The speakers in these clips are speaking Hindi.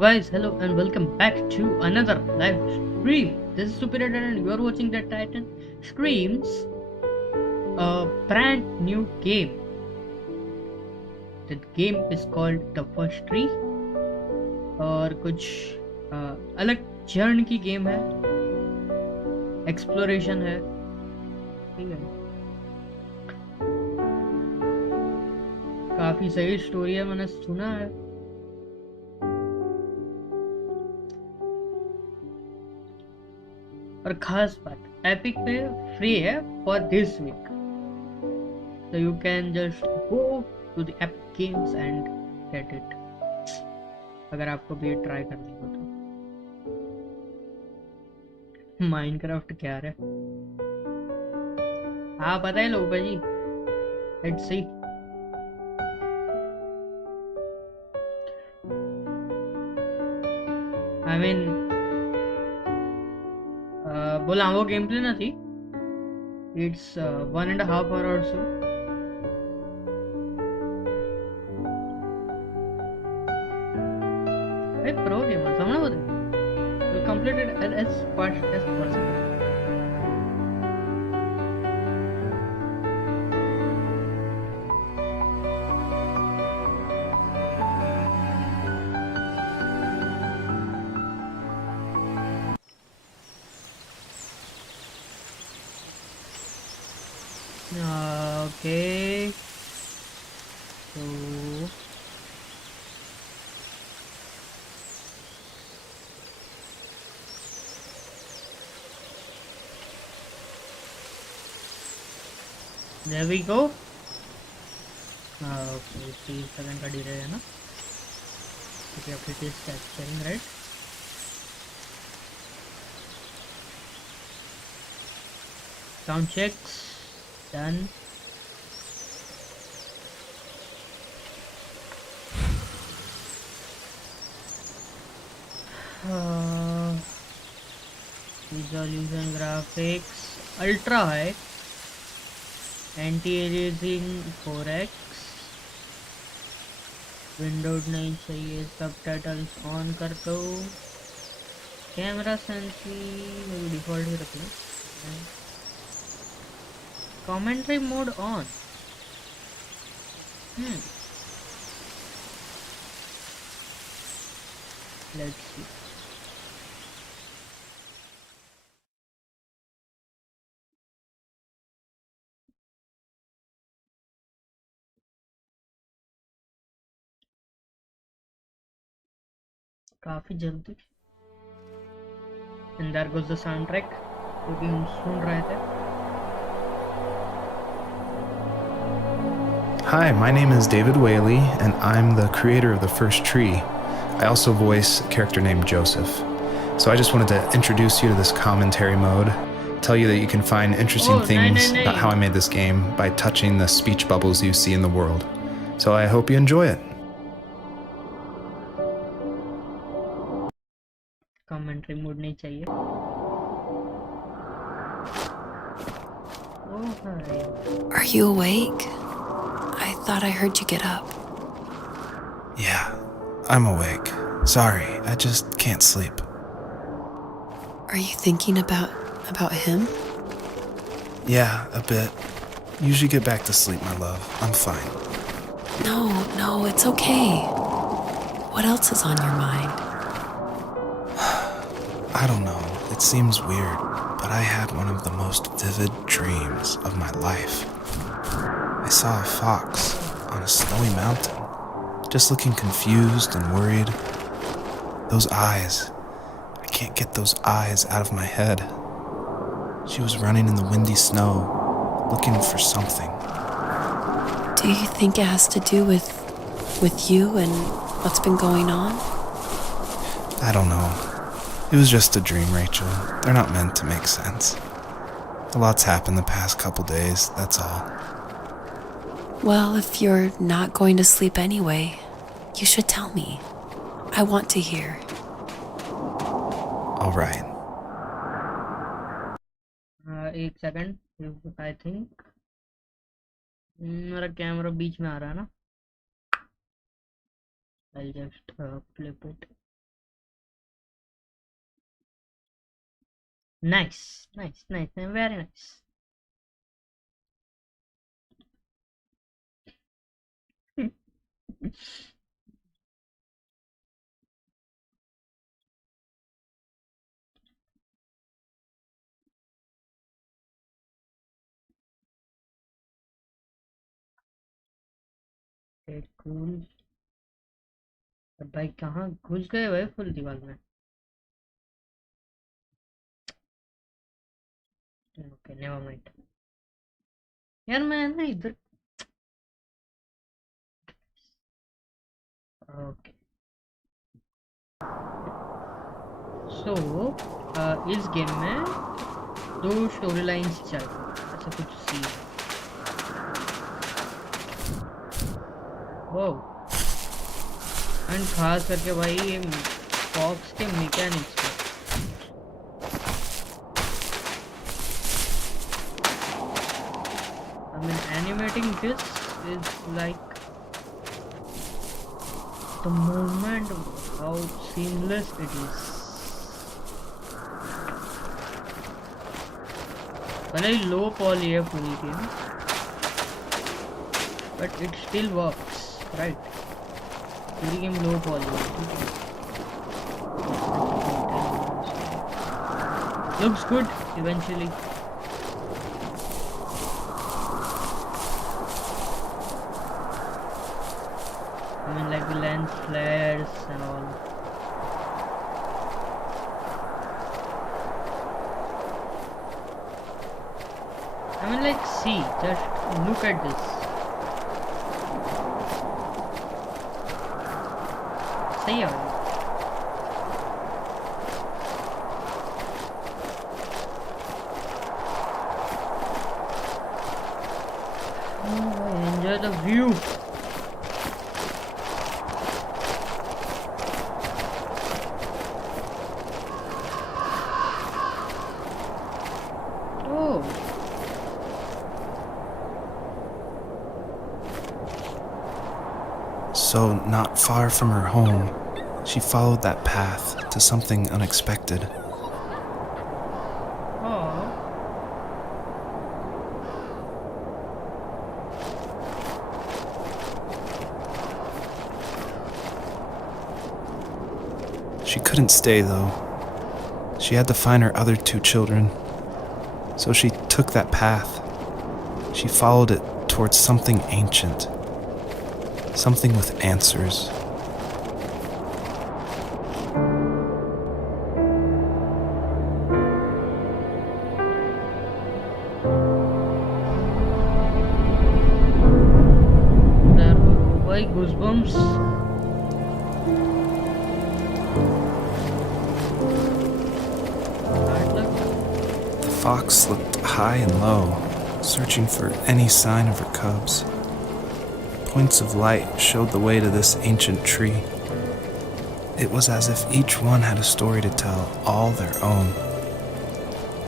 guys, hello and welcome back to another live stream. This is Superior and you are watching the Titan Streams, a brand new game. That game is called The First Tree और कुछ अलग जर्न की गेम है, एक्सप्लोरेशन है, ठीक है। काफी सही स्टोरी है, मैंने सुना है। और खास बात एपिक पे फ्री है for this week, so you can just go to the Epic Games and get it अगर आपको भी ट्राई करनी हो तो। माइनक्राफ्ट क्या है? हाँ पता है लोग भाई, लेट्स सी। आई मीन बोला वो गेम प्ले ना थी, इट्स 1.5 hour or so. भाई प्रो गेमर समझना बोलते, तो completed as fast as possible. Okay, so there we go. Okay, 3 second का डिले है ना, okay, it is capturing, right? Sound checks done. Resolution graphics ultra high, anti-aliasing 4x, Windows नहीं चाहिए, सबटाइटल्स ऑन कर दो, कैमरा सेंसिंग डिफॉल्ट ही रख लो, commentary mode on. Let's see. काफी जल्दी and there goes the soundtrack जो कि हम सुन रहे थे। Hi, my name is David Whaley, and I'm the creator of The First Tree. I also voice a character named Joseph. So I just wanted to introduce you to this commentary mode, tell you that you can find interesting things about how I made this game by touching the speech bubbles you see in the world. So I hope you enjoy it. Commentary mode नहीं चाहिए। Oh, hi. Are you awake? I thought I heard you get up. Yeah, I'm awake. Sorry, I just can't sleep. Are you thinking about him? Yeah, a bit. You should get back to sleep, my love. I'm fine. No, it's okay. What else is on your mind? I don't know. It seems weird, but I had one of the most vivid dreams of my life. I saw a fox on a snowy mountain, just looking confused and worried. Those eyes. I can't get those eyes out of my head. She was running in the windy snow, looking for something. Do you think it has to do with you and what's been going on? I don't know. It was just a dream, Rachel. They're not meant to make sense. A lot's happened the past couple days, that's all. Well, if you're not going to sleep anyway, you should tell me. I want to hear. All right. एक सेकंड, आई थिंक मेरा कैमरा बीच में आ रहा है ना। I'll just flip it. Nice, nice, nice, and very nice. Okay, cool. अब भाई कहाँ घुस गए भाई फुल दीवार में? ओके, नेवर माइंड यार, मैं ना इधर. ओके, सो इस गेम में दो स्टोरी लाइन्स चल रही हैं, ऐसा कुछ सीन. वो एंड खास करके भाई ये फॉक्स के मैकेनिक्स पे. I mean, animating this is like the moment, how seamless it is. भले ही लो पॉली है पूरी game, but it still works, right? पूरी गेम लो पॉली है, ठीक है. Looks good eventually. I mean, like the lens flares and all. I mean, like, see, just look at this. सही है भाई. Enjoy the view. Oh. So, not far from her home, she followed that path to something unexpected. Oh. She couldn't stay, though. She had to find her other two children. So she took that path. She followed it towards something ancient. Something with answers. Why goosebumps? The fox looked high and low, searching for any sign of her cubs. Points of light showed the way to this ancient tree. It was as if each one had a story to tell, all their own.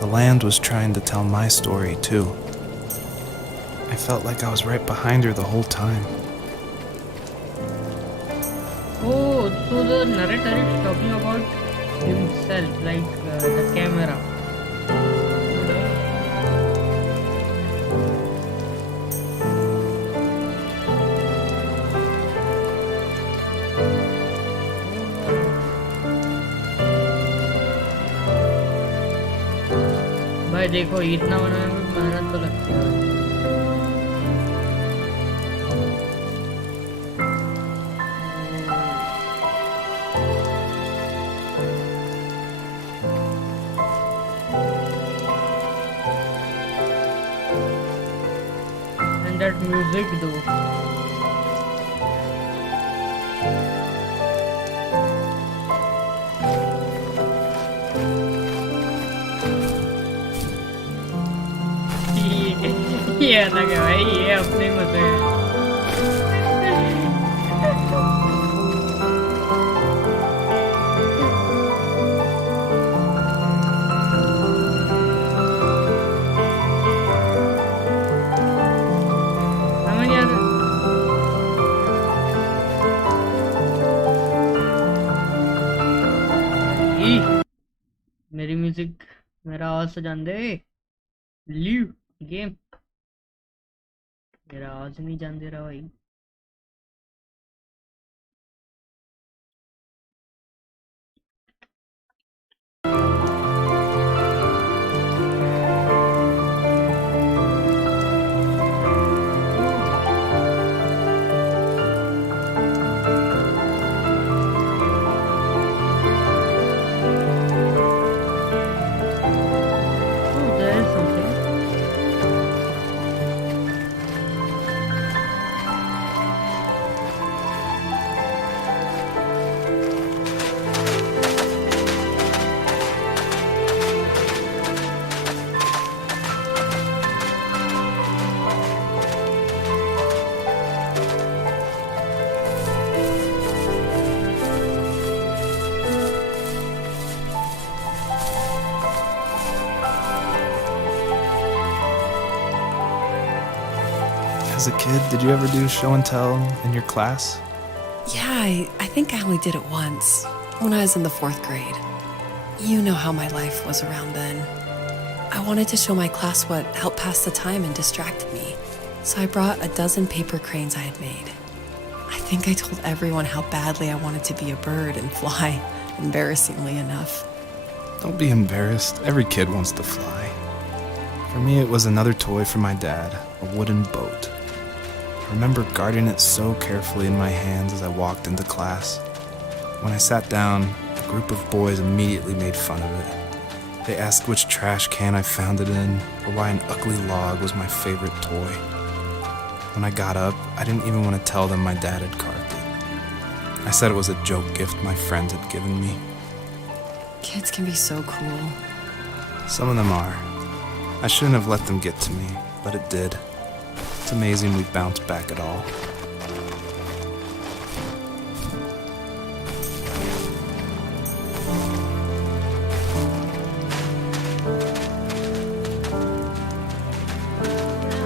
The land was trying to tell my story, too. I felt like I was right behind her the whole time. Oh, so the narrator is talking about himself, like the camera. भाई देखो, इतना बनाने में मेहनत तो लगती है. And that music though. ये अलग है भाई, ये अपने मजे हैं. हमें यार मेरी म्यूजिक मेरा आवाज से जान दे। Leave game. मेरा आवाज नहीं जान दे रहा भाई। Oh, there is something. As a kid, did you ever do show and tell in your class? Yeah, I think I only did it once, when I was in the 4th grade. You know how my life was around then. I wanted to show my class what helped pass the time and distracted me, so I brought a dozen paper cranes I had made. I think I told everyone how badly I wanted to be a bird and fly, embarrassingly enough. Don't be embarrassed. Every kid wants to fly. For me, it was another toy from my dad, a wooden boat. I remember guarding it so carefully in my hands as I walked into class. When I sat down, a group of boys immediately made fun of it. They asked which trash can I found it in, or why an ugly log was my favorite toy. When I got up, I didn't even want to tell them my dad had carved it. I said it was a joke gift my friends had given me. Kids can be so cruel. Some of them are. I shouldn't have let them get to me, but it did. It's amazing we bounced back at all.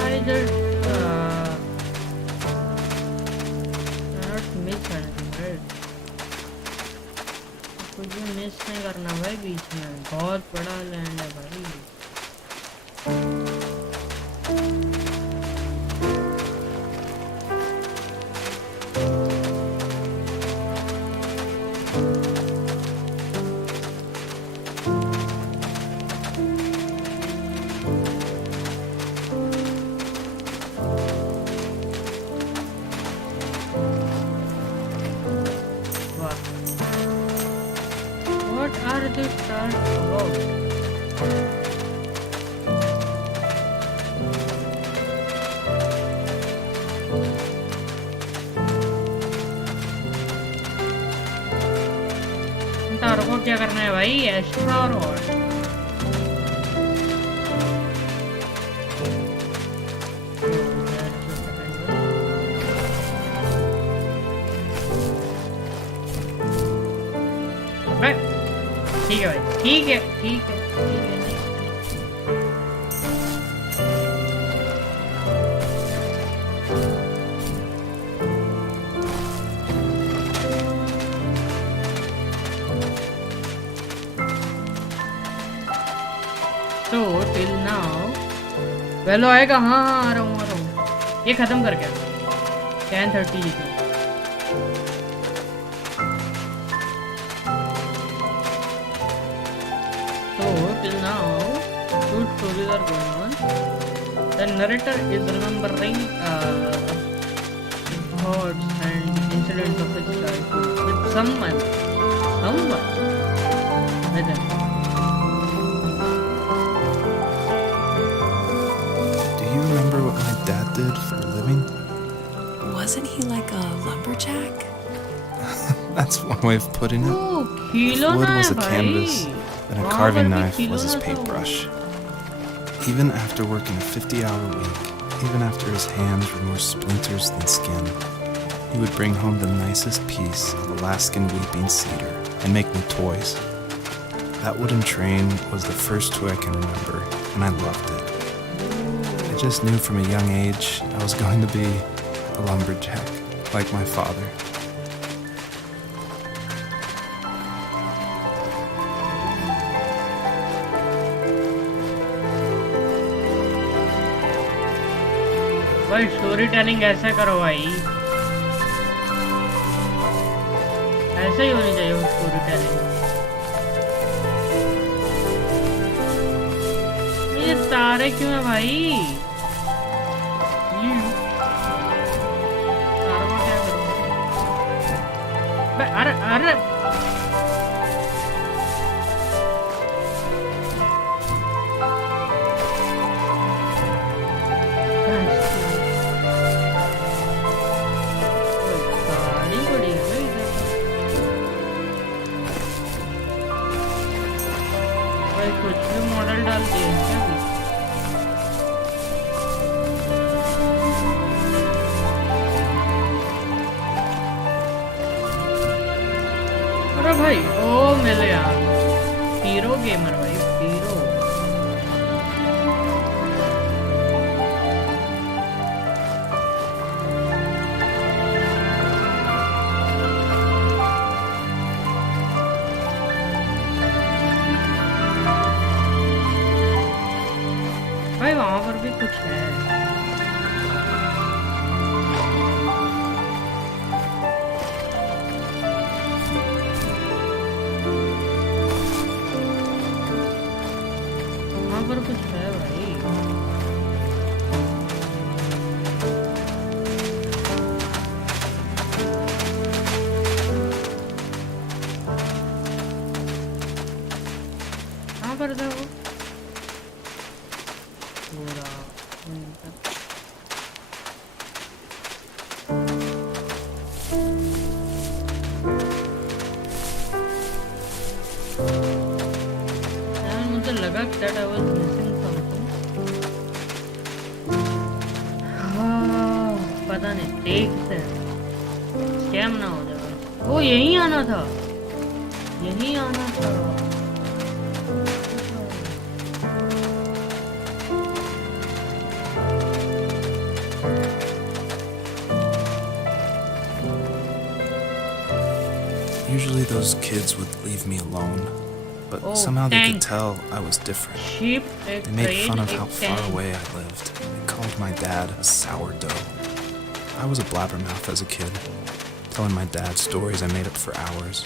I just not miss anything, right? कुछ भी मिस नहीं करना भाई बीच में। बहुत बड़ा लैंड है भाई। What are the stars about? तारों को क्या करना है भाई? एक्स्ट्रा और ठीक है भाई, ठीक है, ठीक है, ठीक है। तो टिल नाउ वेलो आएगा। हाँ हाँ, आ रहा हूँ। ये खत्म कर गया 10:30 लिखा। So till now, two stories are going on. The narrator is remembering thoughts and incidents of his childhood with someone. With him. Do you remember what my dad did for a living? Wasn't he like a lumberjack? That's one way of putting it. Oh, If खिलौना wood है was a भाई। canvas, and a वहाँ carving पर भी knife was his खिलौना था वो। paintbrush. Even after working a 50-hour week, even after his hands were more splinters than skin, he would bring home the nicest piece of Alaskan weeping cedar and make me toys. That wooden train was the first toy I can remember, and I loved it. I just knew from a young age I was going to be a lumberjack, like my father. भाई स्टोरी टेलिंग ऐसे करो भाई, ऐसे ही होनी चाहिए स्टोरी टेलिंग। ये तारे क्यों है भाई? तारों को क्या करूं? अरे अरे कुछ भी मॉडल डाल दिए क्या? अरे भाई ओ मिले यार, हीरो गेमर भाई, हीरो। भाई वहां पर भी कुछ है। वहां पर कुछ है भाई। कहाँ पर था वो? मुझे लगा that I was missing something। हाँ, पता नहीं, देखते हैं स्कैम ना हो जाए। वो यहीं आना था, यहीं आना था। Usually those kids would leave me alone, but somehow they could tell I was different. They made fun of how far away I lived. They called my dad a sourdough. I was a blabbermouth as a kid, telling my dad stories I made up for hours.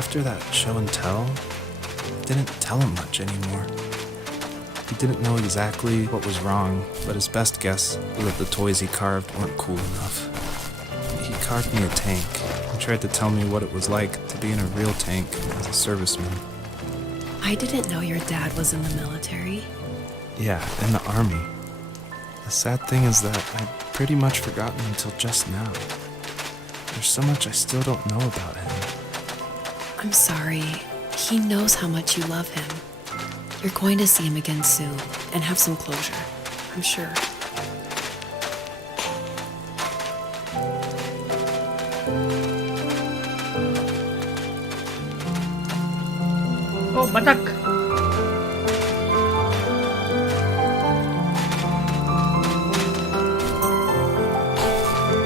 After that show and tell, I didn't tell him much anymore. He didn't know exactly what was wrong, but his best guess was that the toys he carved weren't cool enough. He carved me a tank and tried to tell me what it was like to be in a real tank as a serviceman. I didn't know your dad was in the military. Yeah, in the army. The sad thing is that I'd pretty much forgotten until just now. There's so much I still don't know about him. I'm sorry. He knows how much you love him. You're going to see him again soon and have some closure, I'm sure. Oh, बतख।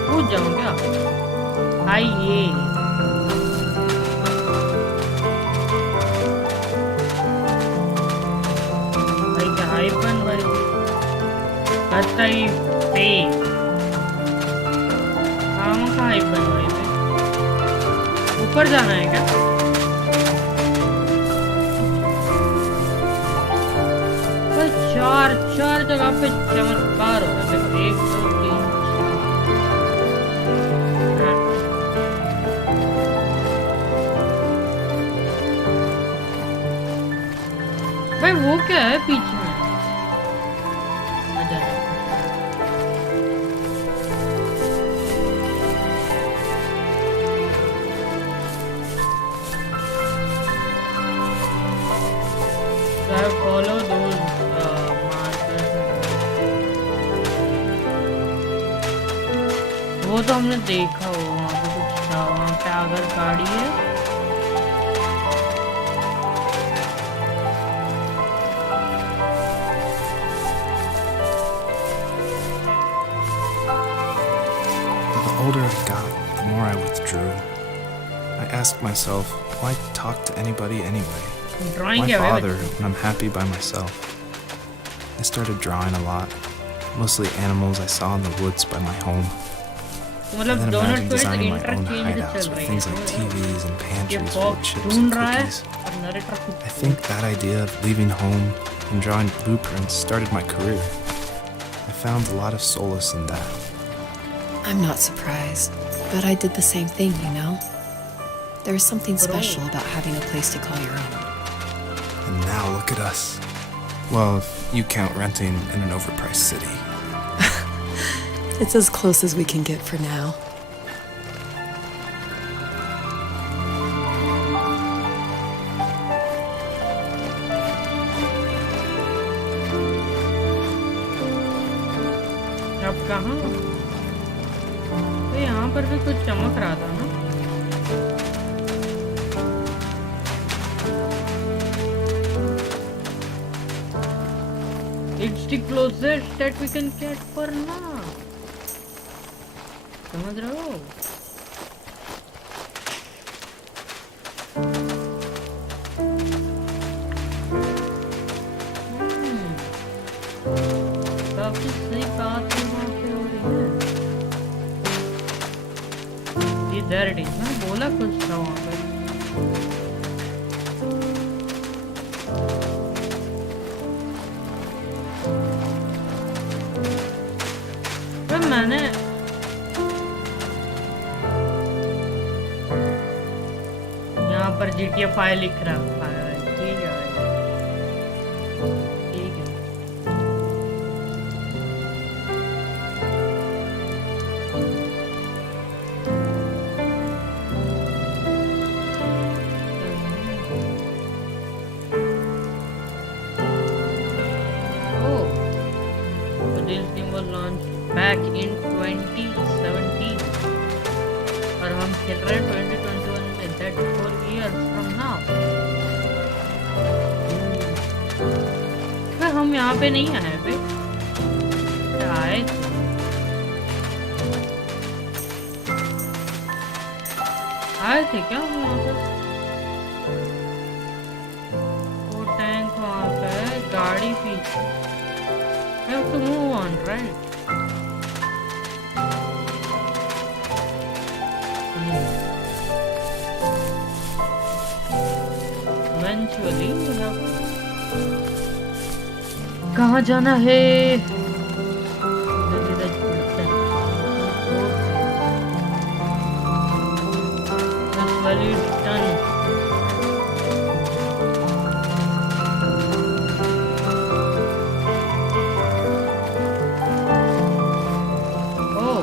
कूद जाऊं क्या? आइए। भाई क्या हाइपन भाई, बताइए पे काम का हाइपन भाई। ऊपर जाना है क्या? चार जगह पे चमत्कार हो रहा है। 1 2 3 भाई वो क्या है पीछे में? मजा है। follow those markers। वो तो हमने देखा हो, वहाँ पे कुछ था, वहाँ पे अगर गाड़ी है। The older I got, the more I withdrew. I asked myself, why talk to anybody anyway? Why bother when I'm happy by myself? I started drawing a lot. mostly animals I saw in the woods by my home. तो I मतलब then दोनों imagined stories designing my own interchange hideouts चल with रही things है, like समझ रहे हो? TVs and ये pantries full of fox chips and ढूंढ रहा है cookies. और नरेटर खुद I think that idea of leaving home and drawing blueprints started my career. I found a lot of solace in that. I'm not surprised, but I did the same thing, you know? There's something Bro. special about having a place to call your own. And now look at us. Well, if you count renting in an overpriced city. It's as close as we can get for now. अब कहाँ? तो यहाँ पर भी कुछ चमक रहा था ना? It's the closest that we can get for now. समझ रहे हो? काफी सही बात है वहाँ पे हो रही है। ये there it is, मैंने बोला कुछ था वहाँ पे। मैंने यहाँ पर GTA 5 लिख रहा है, ठीक है ठीक है। Oh, so this game was launched back in 2017 और हम खेल रहे हैं 2021 में, that's 4 years from now। हम यहाँ पे नहीं आए बे, आए थे क्या हम यहाँ पे? वो टैंक वहाँ पे, गाड़ी पीछे। We have to move on, right? Eventually, we have to... कहाँ जाना है? Well, it's done. Oh,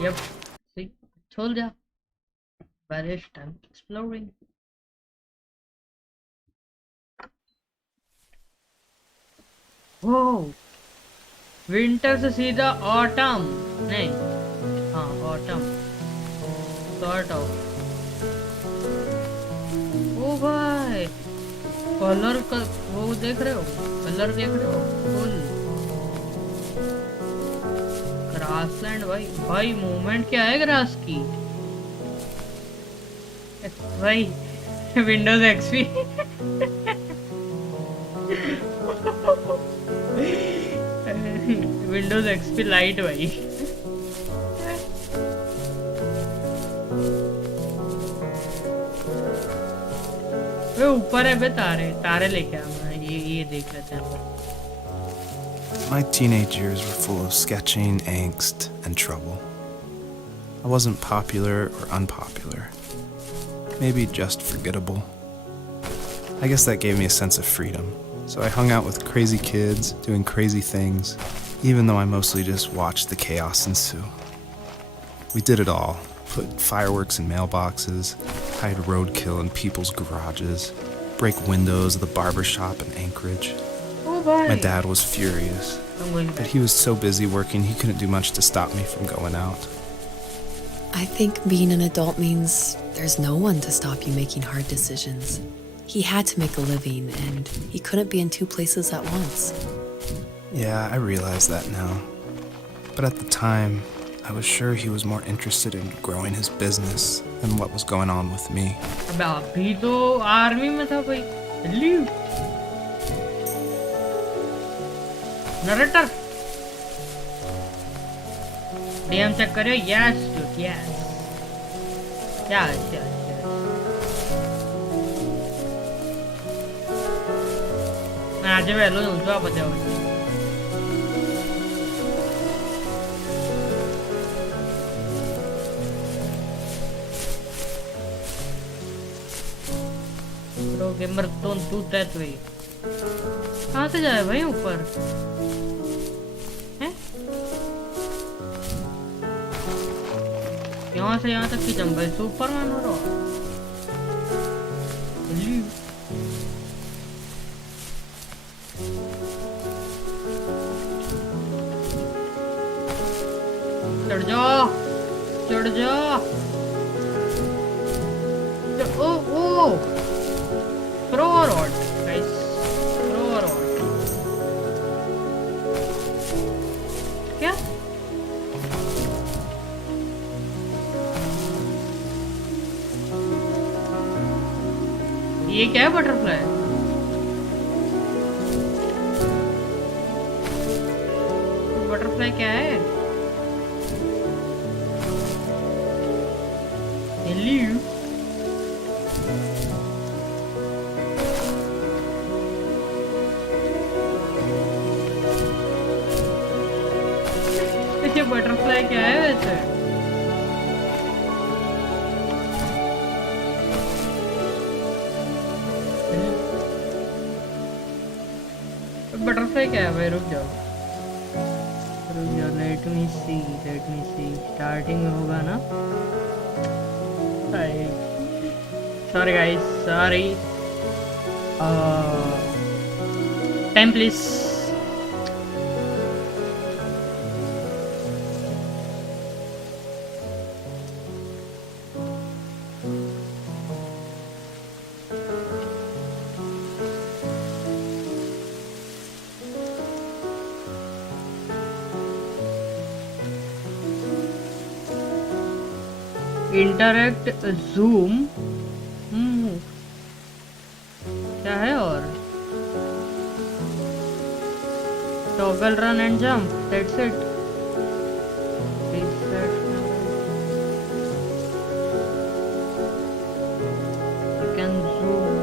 yep. See, told ya. But it's time exploring. Oh, winter से सीधा autumn नहीं, हाँ autumn, sort of. ओ भाई, कलर का वो देख रहे हो? कलर देख रहे हो? फुल ग्रासलैंड भाई, भाई मूवमेंट क्या है ग्रास की? भाई Windows XP Windows XP light भाई। वे ऊपर है बे, तारे तारे लेके आ, ये देख लेते हैं। My teenage years were full of sketching, angst, and trouble. I wasn't popular or unpopular. Maybe just forgettable. I guess that gave me a sense of freedom. So I hung out with crazy kids, doing crazy things, even though I mostly just watched the chaos ensue. We did it all. Put fireworks in mailboxes, hide roadkill in people's garages, break windows of the barber shop in Anchorage. My dad was furious, but he was so busy working he couldn't do much to stop me from going out. I think being an adult means there's no one to stop you making hard decisions. He had to make a living, and he couldn't be in two places at once. Yeah, I realize that now. But at the time, I was sure he was more interested in growing his business than what was going on with me. अबे अभी तो आर्मी में था भाई। लीव नरेटर डीएम चेक करियो. Yes yes yes yes. मैं आज वेलो ऊंचा बजाओ. Pro gamer don't do that way. कहाँ से जाए भाई ऊपर? हैं? यहाँ से यहाँ तक की जंप है. सुपरमैन हो रहा. चढ़ जा चढ़ जा. Oh oh throw rod guys. Throw rod क्या? ये क्या है? बटरफ्लाई. बटरफ्लाई क्या है? हेलो. ये बटरफ्लाई क्या है वैसे? बटरफ्लाई क्या है भाई? रुक जाओ. लेट मी सी. स्टार्टिंग में होगा ना? Sorry guys, sorry. Time please. Interact zoom. क्या है? और toggle run and jump. That's it. You can zoom.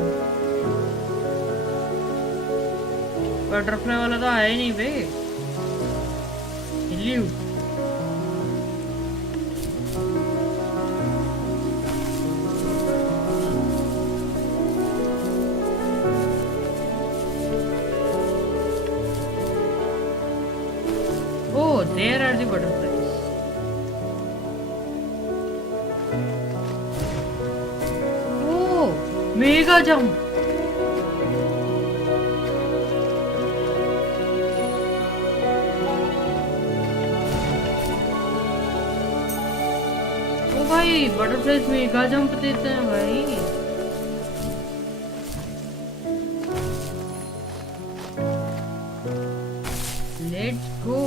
Butterfly वाला तो आया ही नहीं बे. हिलियो. There are the butterflies. Oh, mega jump. ओ भाई, बटरफ्लाइज मेगा जंप देते हैं भाई. Let's go.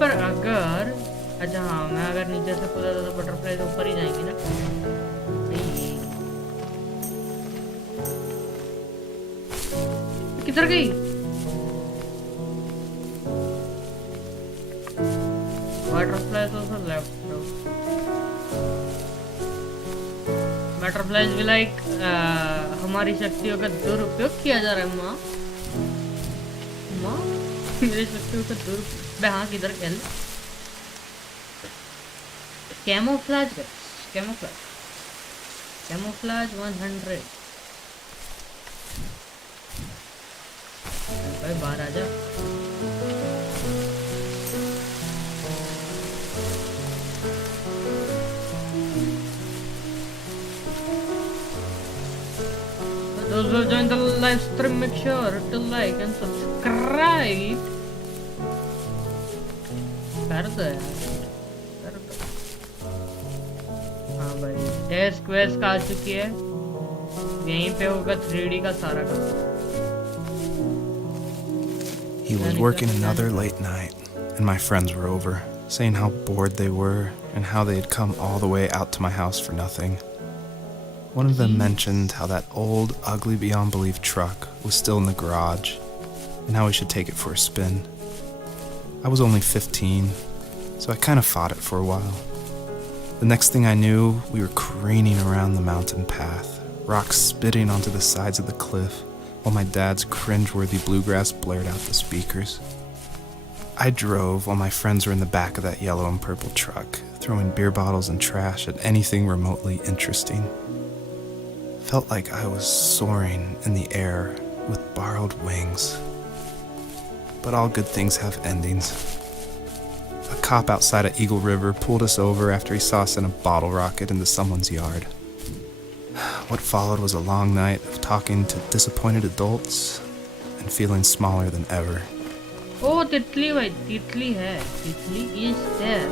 पर अगर अच्छा हाँ, मैं अगर नीचे से कूदा तो बटरफ्लाई तो ऊपर ही जाएंगी ना. किधर गई? बटरफ्लाई तो सर लेफ्ट. बटरफ्लाइज भी लाइक हमारी शक्तियों का दुरुपयोग किया जा रहा है. माँ मेरी शक्तियों का दुरुपयोग. हाँ किधर खेल. कैमोफ्लेज 100. भाई बाहर आ जा. Those who join the live stream, make sure to like and subscribe. कर दो यार, कर दो. हाँ भाई, टेस्ट क्वेस्ट आ चुकी है. यहीं पे होगा 3D का सारा काम. He was working another late night, and my friends were over, saying how bored they were and how they had come all the way out to my house for nothing. One of them mentioned how that old, ugly beyond belief truck was still in the garage, and how we should take it for a spin. I was only 15, so I kind of fought it for a while. The next thing I knew, we were careening around the mountain path, rocks spitting onto the sides of the cliff, while my dad's cringeworthy bluegrass blared out the speakers. I drove while my friends were in the back of that yellow and purple truck, throwing beer bottles and trash at anything remotely interesting. Felt like I was soaring in the air with borrowed wings. But all good things have endings. A cop outside of Eagle River pulled us over after he saw us in a bottle rocket into someone's yard. What followed was a long night of talking to disappointed adults and feeling smaller than ever. Oh, तितली भाई, तितली है. तितली is there.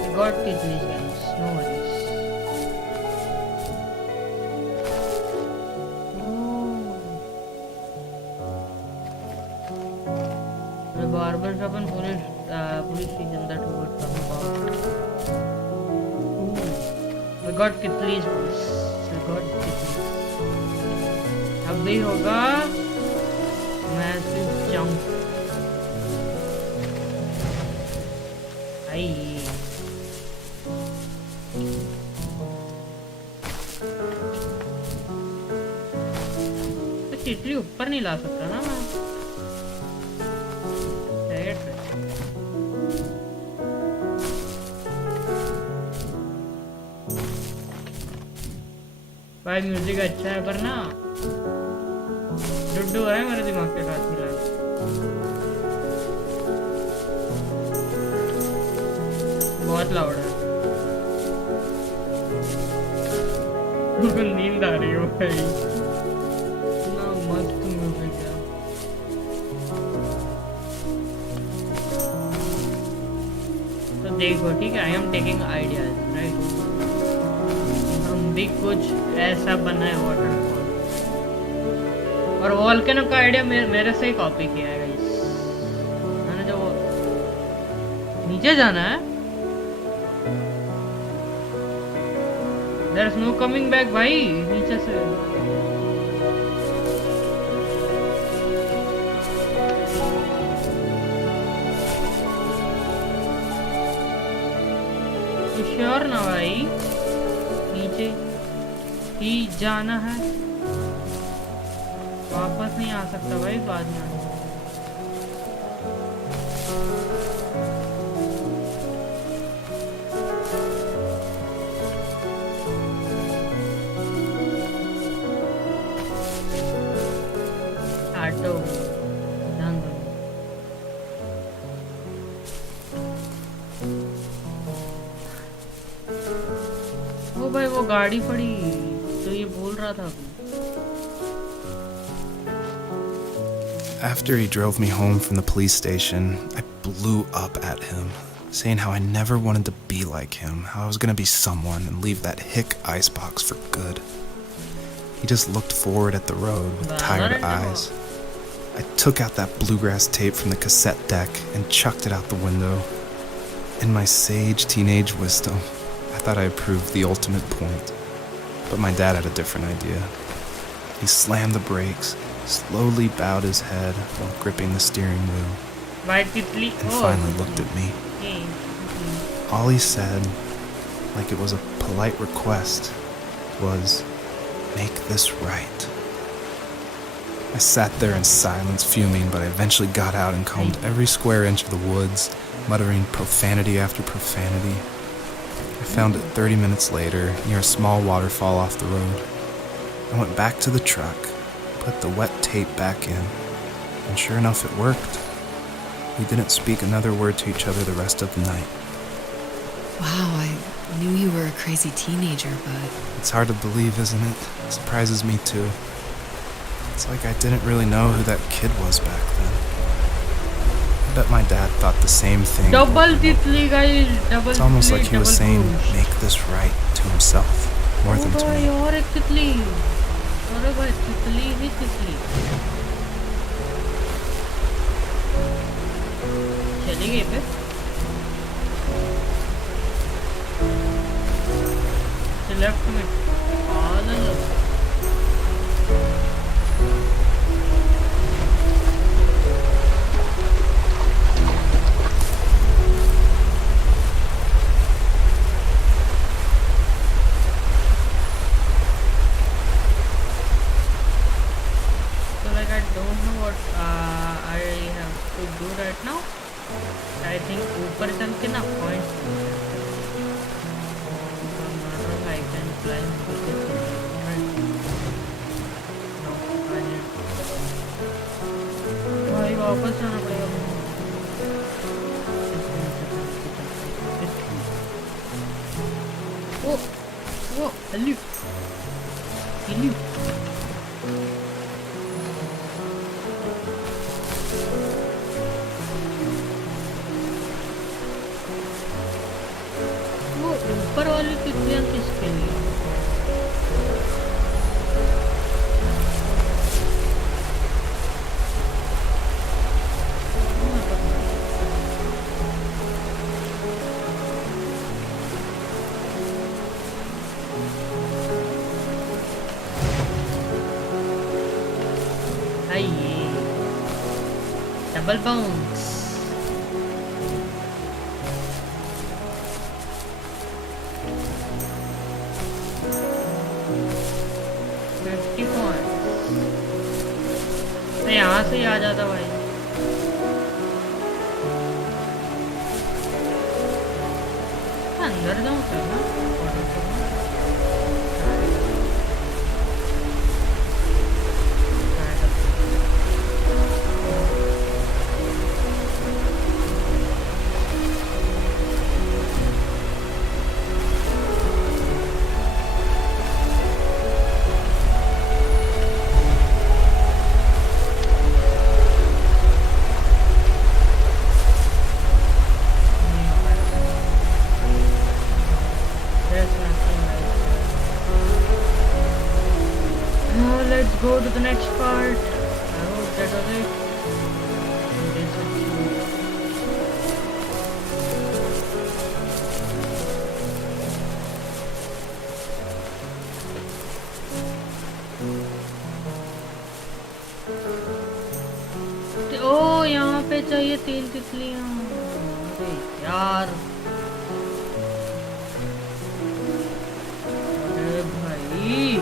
I got तितली guys. No worries. Oh. The barber shop and police station that we were talking about. Ooh. We got तितली's boys. We got तितली's. अब भी होगा. Massive jump. Aye. तो तितली ऊपर नहीं ला सकता ना मैं. भाई म्यूजिक अच्छा है पर ना डुड्डू है मेरे दिमाग के साथ मिला. बहुत लाउड है. मुझे नींद आ रही हो भाई. ना मस्त म्यूजिक है. तो देखो ठीक है. I am taking ideas right. हम भी कुछ ऐसा बनाए वाटरफॉल और वॉल्केनो का आइडिया मेरे से ही कॉपी किया है गाइस. मैंने जो नीचे जाना है. There is no coming back भाई नीचे से. श्योर ना भाई नीचे ही जाना है. वापस नहीं आ सकता भाई बाद में. ऑटो ध्यान दो. वो भाई वो गाड़ी पड़ी तो ये बोल रहा था. After he drove me home from the police station, I blew up at him, saying how I never wanted to be like him, how I was going to be someone and leave that hick icebox for good. He just looked forward at the road with tired eyes. I took out that bluegrass tape from the cassette deck and chucked it out the window. In my sage teenage wisdom, I thought I proved the ultimate point. But my dad had a different idea. He slammed the brakes, slowly bowed his head while gripping the steering wheel, and finally looked at me. All he said, like it was a polite request, was, "Make this right." I sat there in silence, fuming, but I eventually got out and combed every square inch of the woods, muttering profanity after profanity. I found it 30 minutes later, near a small waterfall off the road. I went back to the truck, put the wet tape back in, and sure enough it worked. We didn't speak another word to each other the rest of the night. Wow, I knew you were a crazy teenager, but... It's hard to believe, isn't it? It surprises me too. It's like I didn't really know who that kid was back then. I bet my dad thought the same thing. Double titli guys, double. It's almost like he was saying, "Make this right," to himself, more than to me. और एक तितली. अरे भाई तितली ही तितली. चली गई पे. लेफ्ट में I think ऊपर चल के ना पॉइंट्स I can climb भाई वापस जाना पड़ेगा वो हेलो ऊपर वाली तितलियां किसके लिए आइए डबल बाउंस यहाँ से ही आ जाता भाई अंदर जाऊँ क्या ना let's go to the next part. I hope that was it. ओ यहाँ पे चाहिए 3 तितलियाँ यार अरे भाई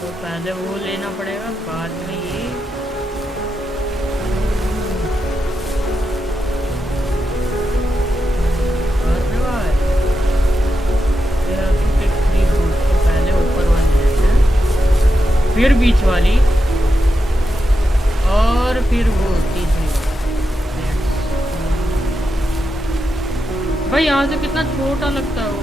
तो पहले वो लेना पड़ेगा बाद में ये तो पहले ऊपर वाली है फिर बीच वाली और फिर वो तीसरी भाई यहाँ से कितना छोटा लगता है वो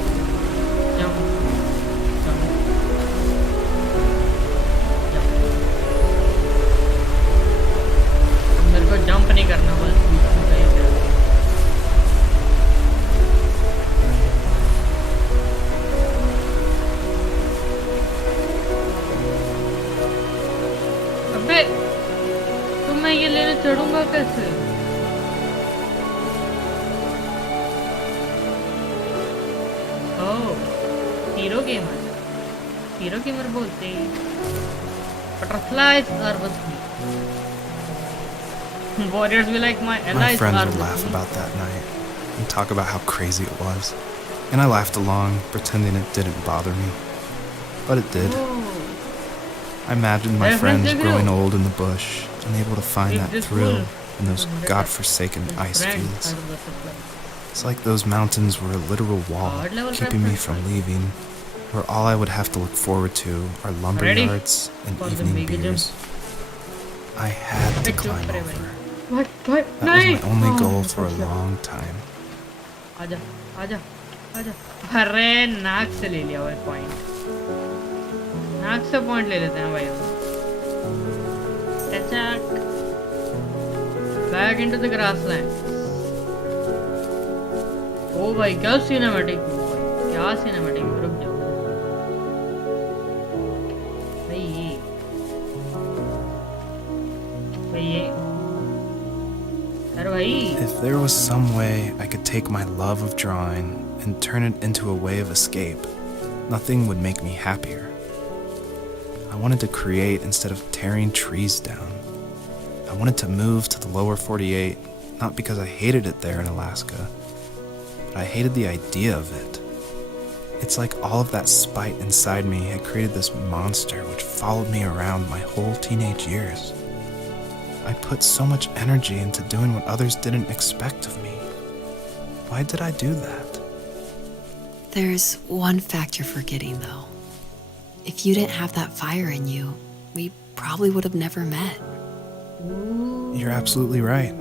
मेरे को जंप नहीं करना बस अबे तो मैं ये लेने चढ़ूंगा कैसे हीरो गेमर बोलते हैं butterflies are with me. Warriors be like my allies. My friends would laugh about that night and talk about how crazy it was, and I laughed along, pretending it didn't bother me, but it did. I imagined my friends growing old in the bush, unable to find that thrill in those godforsaken ice fields. It's like those mountains were a literal wall, keeping me from leaving, where all I would have to look forward to are lumber yards and evening beers. I had to climb over. That was my only goal for a long time. आजा आजा आजा अरे नाक से ले लिया भाई पॉइंट नाक से पॉइंट ले लेते हैं भाई attack back into the grassland ओ भाई क्या सिनेमैटिक रुक जाओ भाई ये अरे भाई If there was some way I could take my love of drawing and turn it into a way of escape, nothing would make me happier. I wanted to create instead of tearing trees down. I wanted to move to the lower 48, not because I hated it there in Alaska, but I hated the idea of it. It's like all of that spite inside me had created this monster which followed me around my whole teenage years. I put so much energy into doing what others didn't expect of me. Why did I do that? There's one fact you're forgetting, though. If you didn't have that fire in you, we probably would have never met. You're absolutely right.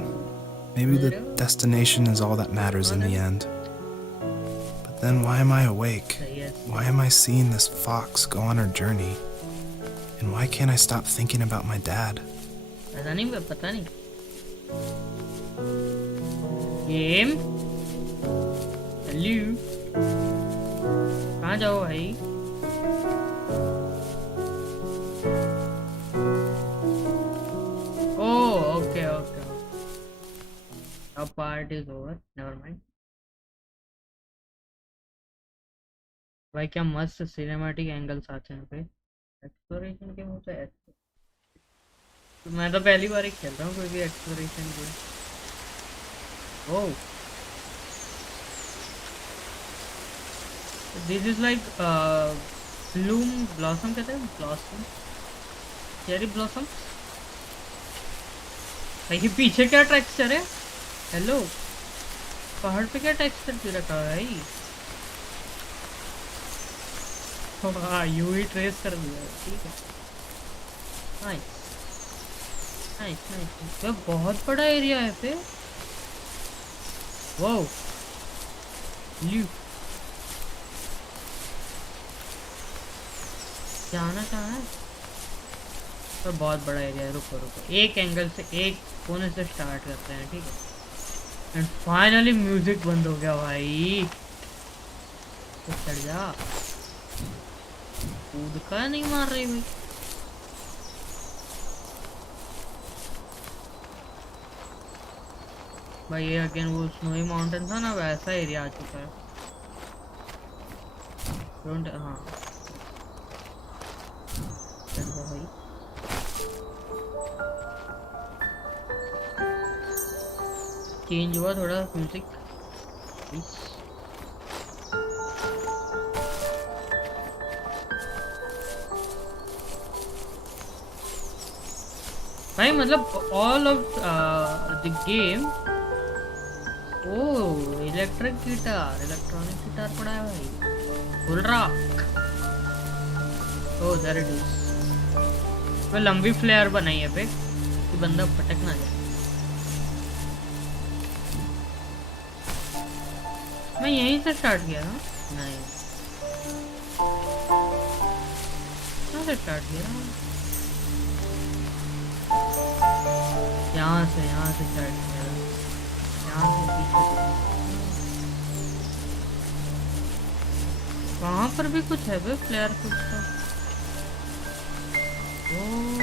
Maybe the destination is all that matters in the end. But then why am I awake? Why am I seeing this fox go on her journey? And why can't I stop thinking about my dad? पता नहीं गेम हेलो कहाँ जाओ भाई Oh, okay. Our part is over. Never mind. भाई क्या मस्त सिनेमैटिक एंगल्स आते हैं पे एक्सप्लोरेशन के मुंह से तो मैं तो पहली बार ही खेल रहा हूँ कोई भी exploration game oh this is like Bloom blossom कहते हैं ब्लॉसम चेरी ब्लॉसम भाई पीछे क्या टेक्सचर है हेलो पहाड़ पे क्या टेक्सचर भी रखा है भाई हाँ यू ही ट्रेस कर दिया ठीक है नाइस नाइस बहुत बड़ा एरिया है पे वो यू जाना कहाँ है पर बहुत बड़ा एरिया है रुको एक एंगल से एक कोने से स्टार्ट करते हैं ठीक है एंड फाइनली म्यूजिक बंद हो गया भाई तो चढ़ जा कूद का नहीं मार रही भाई भाई ये अगेन वो स्नोई माउंटेन था ना वैसा एरिया आ चुका है डोंट हाँ भाई चेंज हुआ थोड़ा म्यूजिक भाई मतलब all of the game oh electronic guitar पड़ा है भाई full rock oh there it is वो लंबी फ्लेयर बनाई है पे कि बंदा पटक ना जाए मैं यहीं से स्टार्ट किया ना नहीं कहाँ से स्टार्ट किया यहाँ से स्टार्ट किया यहाँ से वहाँ पर भी कुछ है बे फ्लेयर कुछ तो ओह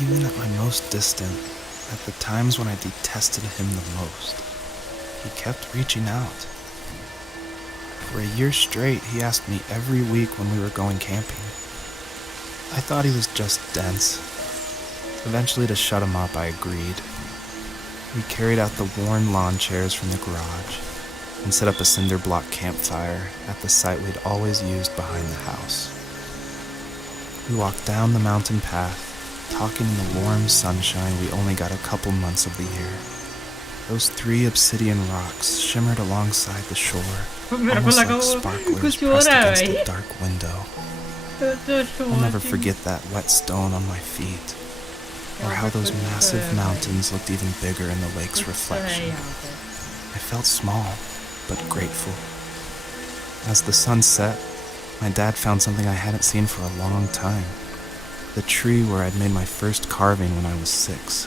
Even at my most distant, at the times when I detested him the most, he kept reaching out. For a year straight, he asked me every week when we were going camping. I thought he was just dense. Eventually, to shut him up, I agreed. We carried out the worn lawn chairs from the garage and set up a cinder block campfire at the site we'd always used behind the house. We walked down the mountain path, talking in the warm sunshine we only got a couple months of the year. Those 3 obsidian rocks shimmered alongside the shore, almost like sparklers pressed against a dark window. I'll never forget that wet stone on my feet, or how those massive mountains looked even bigger in the lake's reflection. I felt small, but grateful. As the sun set, my dad found something I hadn't seen for a long time. The tree where I'd made my first carving when I was 6.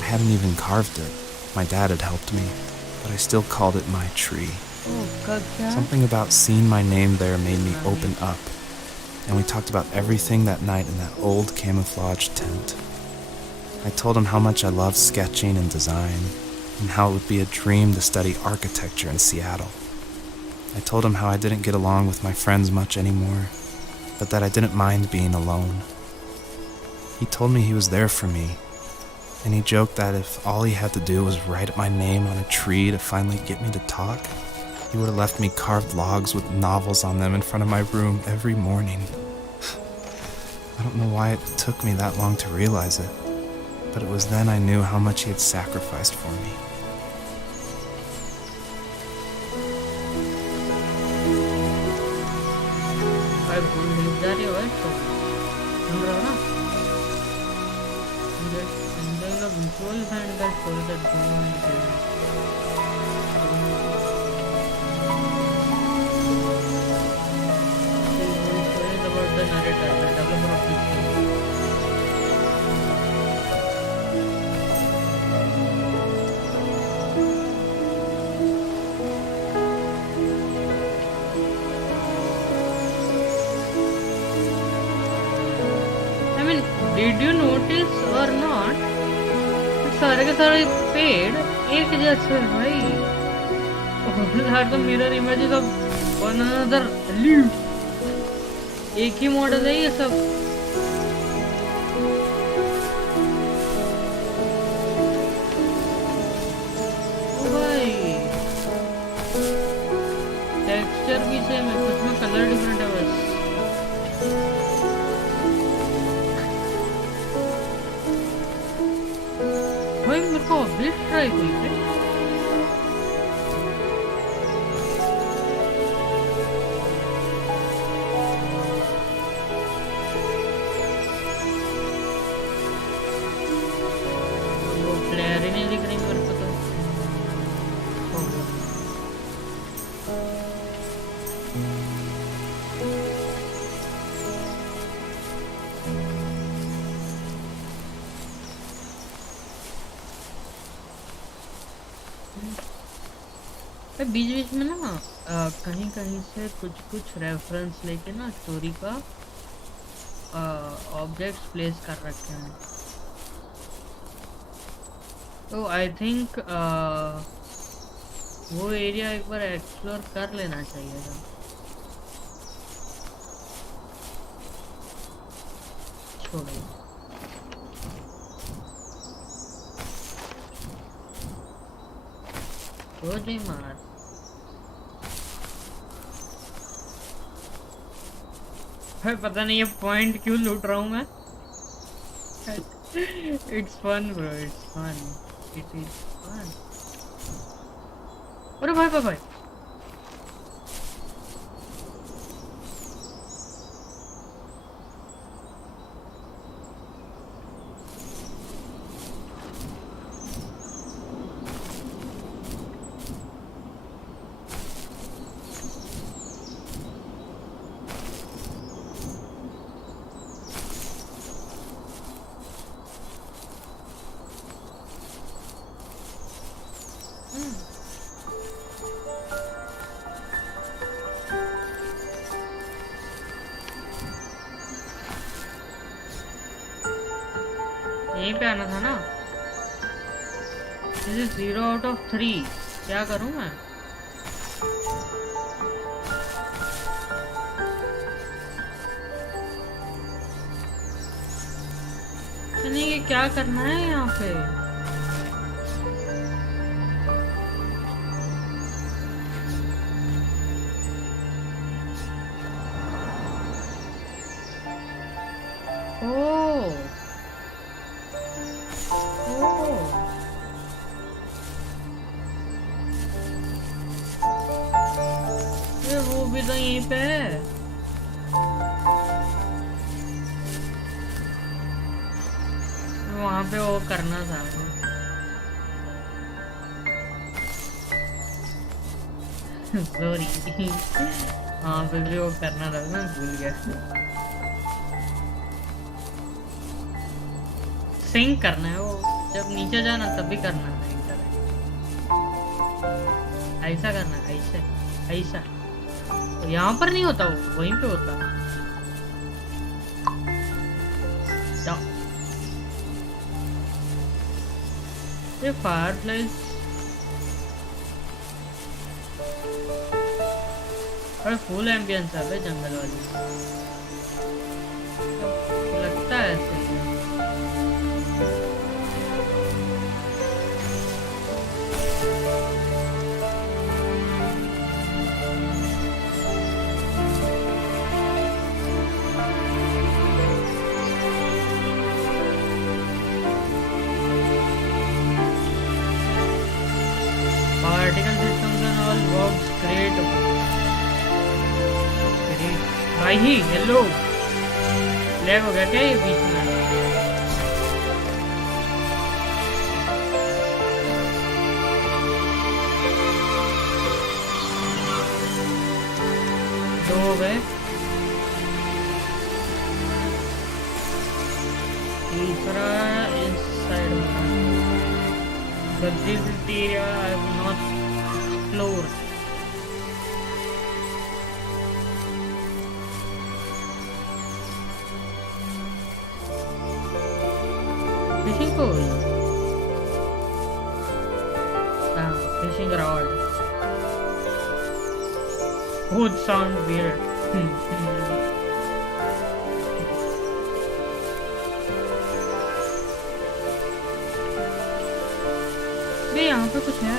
I hadn't even carved it. My dad had helped me, but I still called it my tree. Oh, God, Something about seeing my name there made me open up, and we talked about everything that night in that old camouflage tent. I told him how much I loved sketching and design, and how it would be a dream to study architecture in Seattle. I told him how I didn't get along with my friends much anymore, but that I didn't mind being alone. He told me he was there for me, and he joked that if all he had to do was write my name on a tree to finally get me to talk, he would have left me carved logs with novels on them in front of my room every morning. I don't know why it took me that long to realize it, but it was then I knew how much he had sacrificed for me. Did you notice or not? सारे के सारे पेड़ एक जैसे हैं भाई. All are the mirror images of one another. एक ही मॉडल है ये सब. भाई टेक्सचर भी सेम है, कुछ में कलर डिफरेंट है बस. भाई मेरे को अपडेट ट्राई हुई है. वो प्लेयर ही नहीं दिख रही मेरे को तो. बीच बीच में ना कहीं कहीं से कुछ रेफरेंस लेके ना स्टोरी का ऑब्जेक्ट्स प्लेस कर रखे हैं. तो आई थिंक वो एरिया एक बार एक्सप्लोर कर लेना चाहिए था. छोड़ो. हो जाए मार. पता नहीं ये पॉइंट क्यों लूट रहा हूँ मैं. It's fun bro, it's fun. It is fun. अरे भाई भाई भाई. यहीं पे आना था ना. This is 0 out of 3. क्या करूं मैं? नहीं ये क्या करना है यहाँ पे? भी तो यहीं पे है. वहां पे वो करना था. सॉरी हाँ फिर भी वो करना था ना भूल गया सिंक करना है वो जब नीचे जाना तभी करना है ऐसा करना है ऐसे ऐसा तो यहाँ पर नहीं होता वो वहीं पे होता है ये फायरप्लेस और फुल एम्बियंस है भाई जंगल वाली लगता है ऐसे particle systems and all works great भाई ही हेलो लैग हो गया क्या ये बीच में दो हो गए तीसरा इस साइड में but this is the area I have not explored. Fishing pole. Fishing rod. Would sound weird. यहाँ पे कुछ है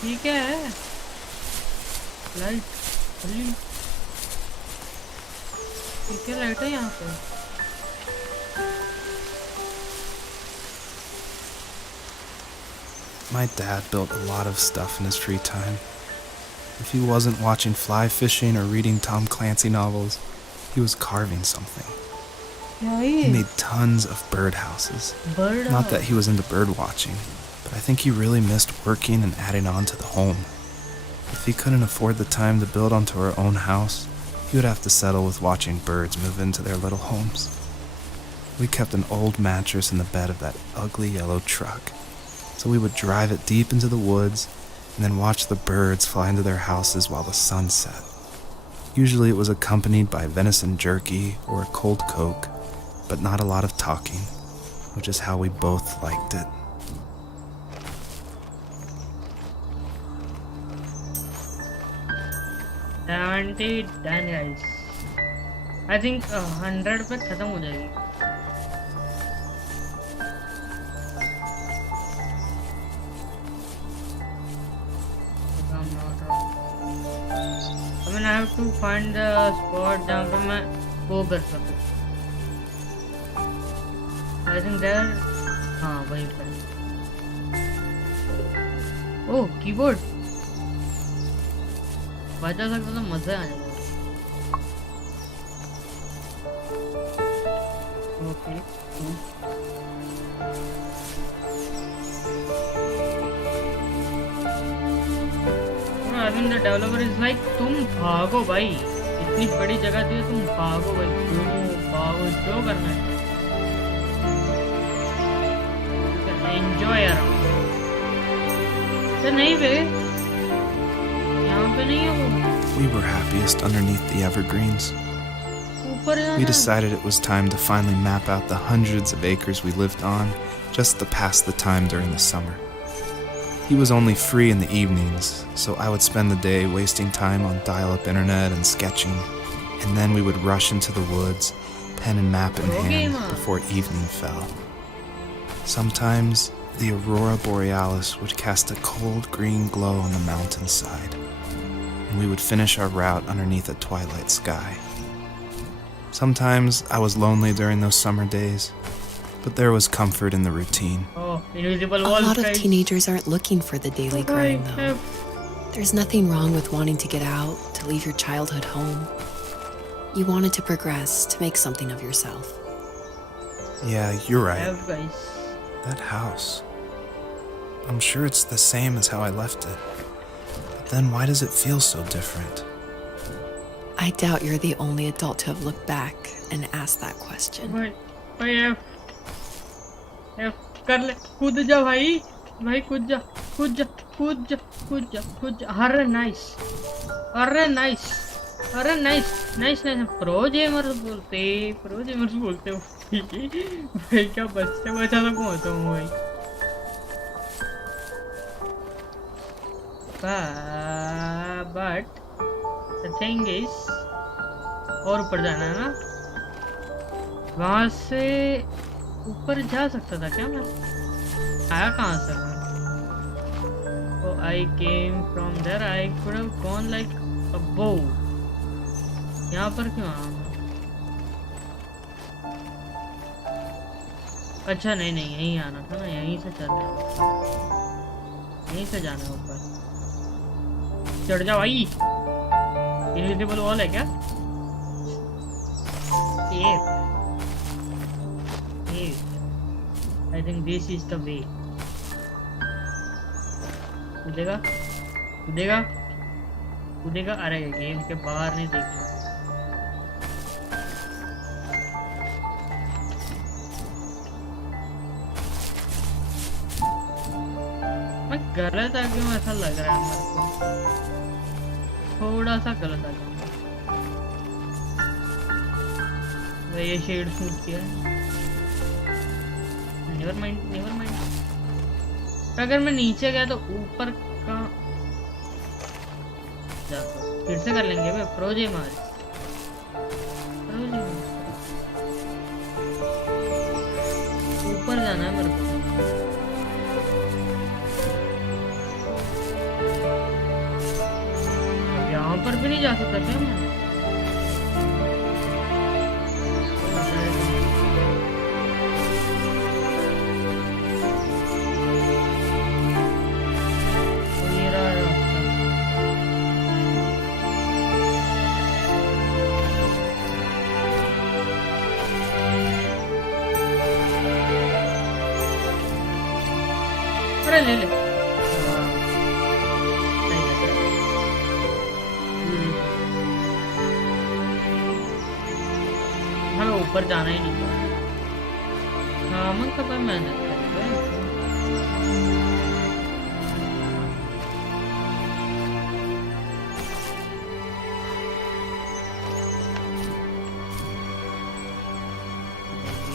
ठीक है लाइट ठीक है लाइट है यहाँ पे My dad built a lot of stuff in his free time. If he wasn't watching fly fishing or reading Tom Clancy novels, he was carving something. He made tons of birdhouses. Not that he was into bird watching, but I think he really missed working and adding on to the home. If he couldn't afford the time to build onto our own house, he would have to settle with watching birds move into their little homes. We kept an old mattress in the bed of that ugly yellow truck, so we would drive it deep into the woods and then watch the birds fly into their houses while the sun set. Usually it was accompanied by venison jerky or a cold Coke, but not a lot of talking, which is how we both liked it. Done guys. I think 100 पे खत्म हो जाएगी. If I'm not wrong. I mean I have to find the spot जहाँ पे मैं वो कर सकूँ. I think there. हाँ वहीं पर. Oh keyboard. बजा सकता तो मजा आ जाएगा. Okay. I think the developer is like तुम भागो भाई. इतनी बड़ी जगह दी है तुम भागो भाई. भागो जो करना है. Enjoy around. तो नहीं बे. We were happiest underneath the evergreens. We decided it was time to finally map out the hundreds of acres we lived on just to pass the time during the summer. He was only free in the evenings, so I would spend the day wasting time on dial-up internet and sketching, and then we would rush into the woods, pen and map in hand, before evening fell. Sometimes, the aurora borealis would cast a cold green glow on the mountainside, and we would finish our route underneath a twilight sky. Sometimes I was lonely during those summer days, but there was comfort in the routine. A lot of teenagers aren't looking for the daily grind, though. There's nothing wrong with wanting to get out, to leave your childhood home. You wanted to progress, to make something of yourself. Yeah, you're right. That house. I'm sure it's the same as how I left it. But then why does it feel so different? I doubt you're the only adult to have looked back and asked that question. भाई एफ कर ले, कूद जा भाई, भाई कूद जा कूद जा कूद जा कूद जा कूद जा। अरे नाइस, अरे नाइस, अरे nice nice nice. Pro gamers बोलते हो भाई, क्या बच्चे बचा तो पहुंचा हूँ भाई। बट द थिंग इज, और ऊपर जाना है ना, वहां से ऊपर जा सकता था क्या मैं? आया कहाँ से मैं? Oh, I came from there. I could have gone like above. यहाँ पर क्यों आया मैं? अच्छा नहीं नहीं, यहीं आना था ना, यहीं से चलना है, यहीं से जाना है ऊपर। चढ़ जा भाई। इनविजिबल वॉल है क्या? I think this is the way. कूदेगा कूदेगा कूदेगा। अरे गेम के बाहर नहीं देख रहा। मैं गलत आ गया, ऐसा लग रहा है मेरे को, थोड़ा सा गलत आ गया। ये शेड सूट किया। Never mind never mind. अगर मैं नीचे गया तो ऊपर का जाता, फिर से कर लेंगे भाई। प्रोजे मार, ऊपर जाना है मेरे को। यहाँ पर भी नहीं जा सकता क्या मैं? ले ले हमें ऊपर जाना ही नहीं था। हाँ मन का मेहनत करेगा।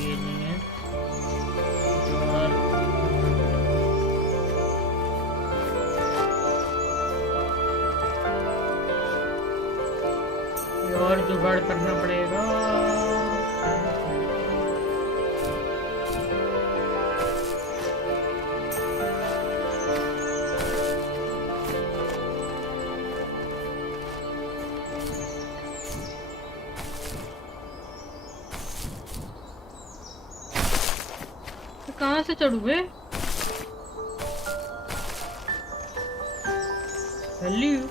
ये नहीं है और जुगाड़ करना पड़ेगा। तो कहाँ से चढ़ू बे? हेलो,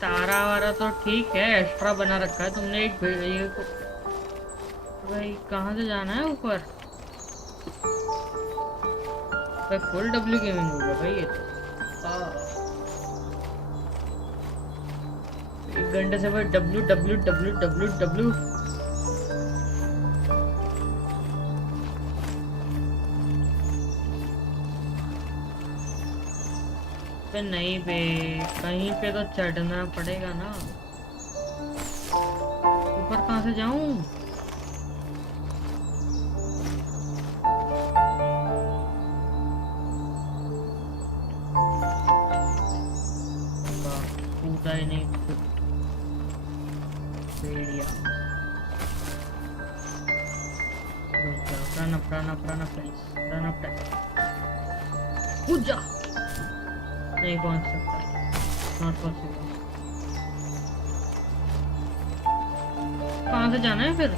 तारा वारा तो ठीक है, एक्स्ट्रा बना रखा है तुमने एक ये को। भाई कहाँ से जाना है ऊपर? भाई फुल डब्ल्यू गेमिंग हो गया भाई ये तो। 1 घंटे से भाई W W W W W. पे नहीं पे, कहीं पे तो चढ़ना पड़ेगा ना। ऊपर कहाँ से जाऊं? कूदा ही नहीं। Run up run up run up run up. कूद जा। नहीं पहुंच सकता, नॉट पॉसिबल। कहाँ से जाना है फिर?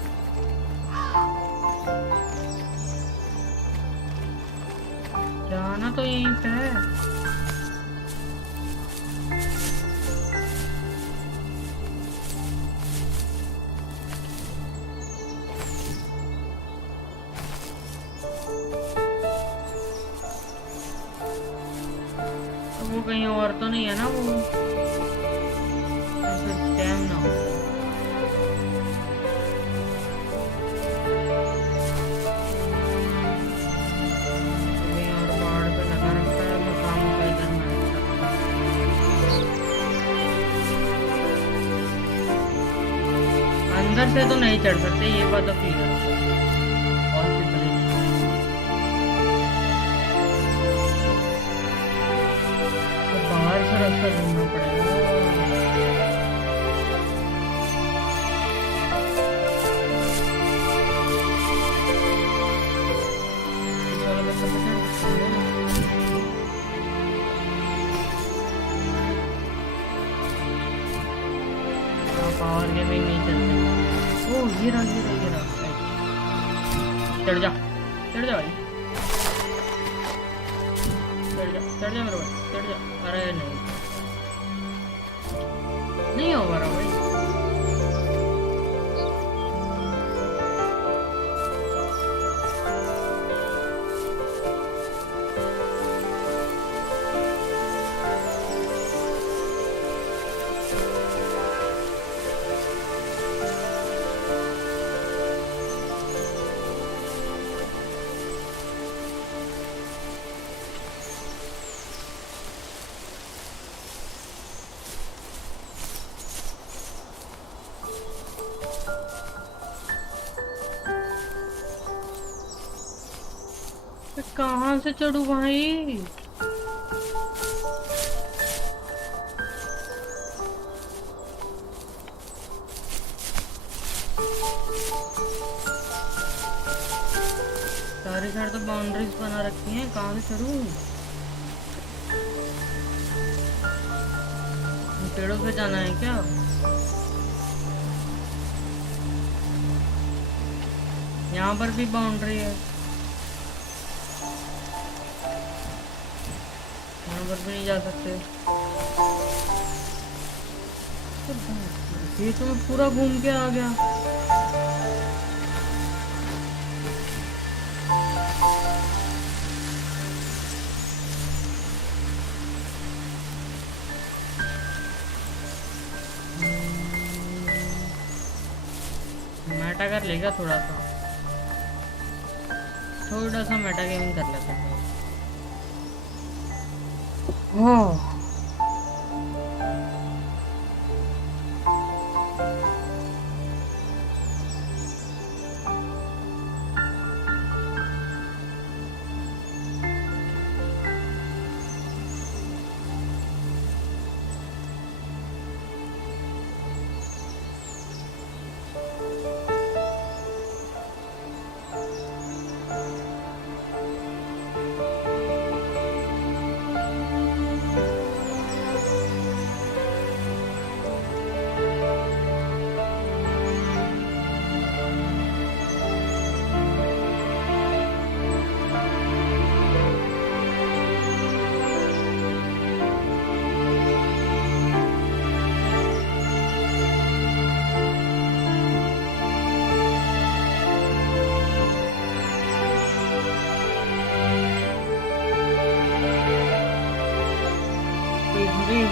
जाना तो यहीं पे है। कहीं और तो नहीं है ना वो, ऐसे स्कैम ना हो। कहीं और पहाड़ पे लगा रखा है, मैं काम का इधर मैनेज कर रहा हूँ। अंदर से तो नहीं चढ़ सकते, ये बात तो क्लियर है। पॉसिबल ही नहीं। तो बाहर से रास्ता ढूंढना पड़ेगा। इस वाले रास्ते पे चढ़ सकते हैं। पावर गेमिंग नहीं चलते। ओ ये रहा ये रहा ये रहा। चढ़ जा भाई, चढ़ जा मेरे भाई, चढ़ जा। अरे नहीं होगा रहा भाई। कहाँ से चढ़ू भाई? सारी साइड तो बाउंड्रीज बना रखी हैं, कहाँ से चढ़ू? पेड़ों पे जाना है क्या? यहाँ पर भी बाउंड्री है, यहाँ पर भी नहीं जा सकते। ये तो मैं पूरा घूम के आ गया। मेटा कर लेगा थोड़ा सा मेटा गेमिंग कर लेते हैं। हाँ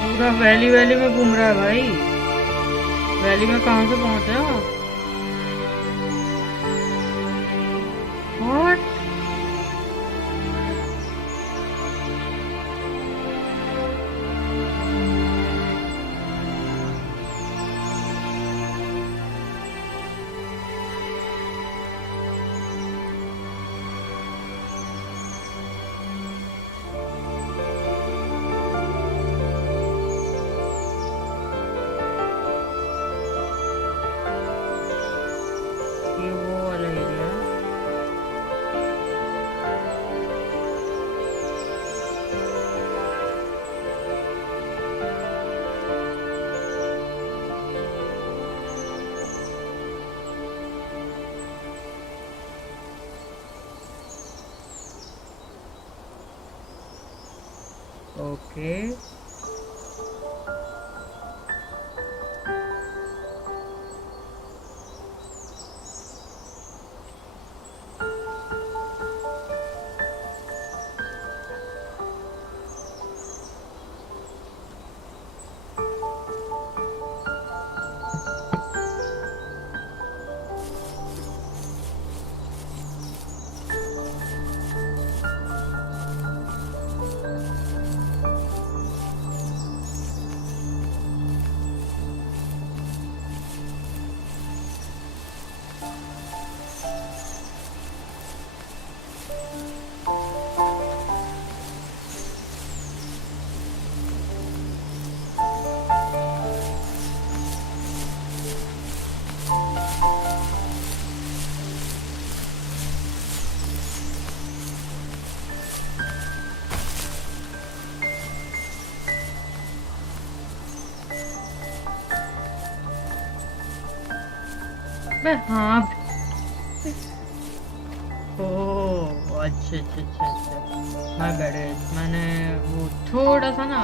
पूरा वैली में घूम रहा है भाई। वैली में कहाँ से पहुंचा? What? ये वो वाला एरिया है। ओके बे हाँ। ओह अच्छा अच्छा अच्छा अच्छा, मैं बैठे, मैंने वो थोड़ा सा ना,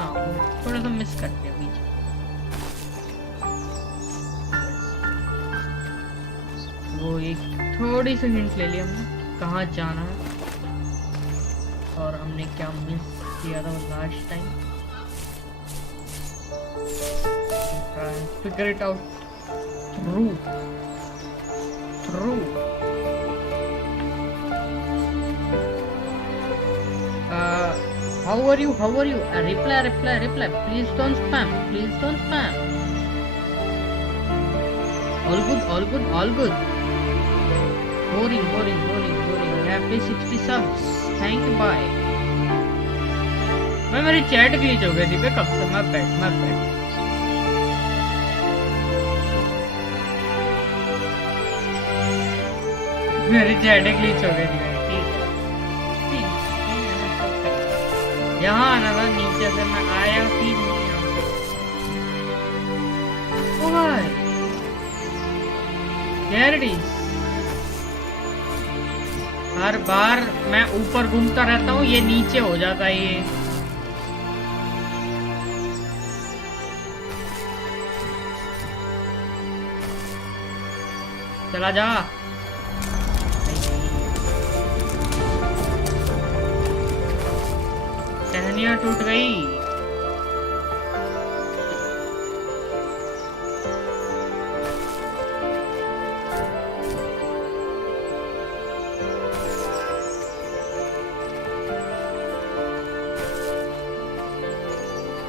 थोड़ा सा मिस कर दिया बीच में। वो एक थोड़ी सी हिंट ले ली हमने कहाँ जाना है, और हमने क्या मिस किया था last time. Figure it out through through. How are you? How are you? Reply, reply, reply. Please don't spam. Please don't spam. All good, all good, all good. Boring, boring, boring, boring. Happy 60 subs. Thank you, bye. मैं मेरी चैट ग्लिच हो गई थी बे कब से, मैं बैठ मेरी चैट ग्लिच हो गई थी। यहाँ आना था नीचे से, मैं आया ही नहीं यहाँ पे। ओ भाई हर बार मैं ऊपर घूमता रहता हूँ, ये नीचे हो जाता है ये। चला जा। टहनियाँ टूट गई।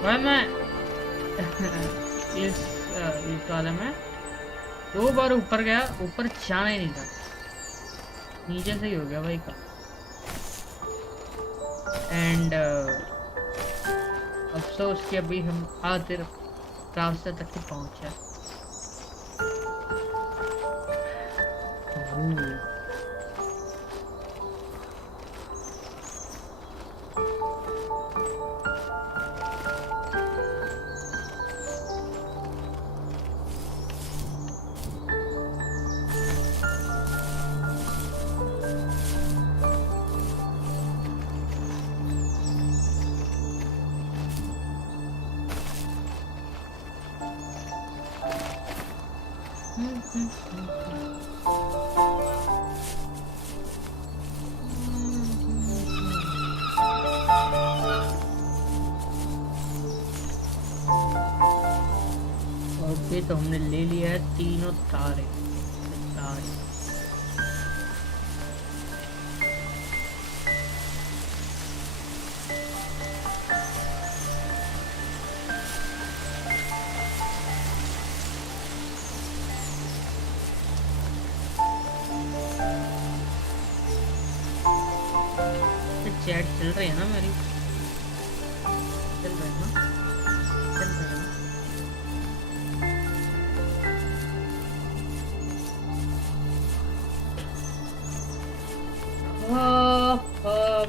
भाई मैं इस वाले में 2 बार ऊपर गया, ऊपर जाना ही नहीं था, नीचे से ही हो गया भाई का। एंड अफसोस कि अभी हम आधे रास्ते तक ही पहुंचे। ओके तो हमने ले लिया है तीनों तारे। चैट चल रही है ना मेरी, चल रही है ना, चल रही है ना।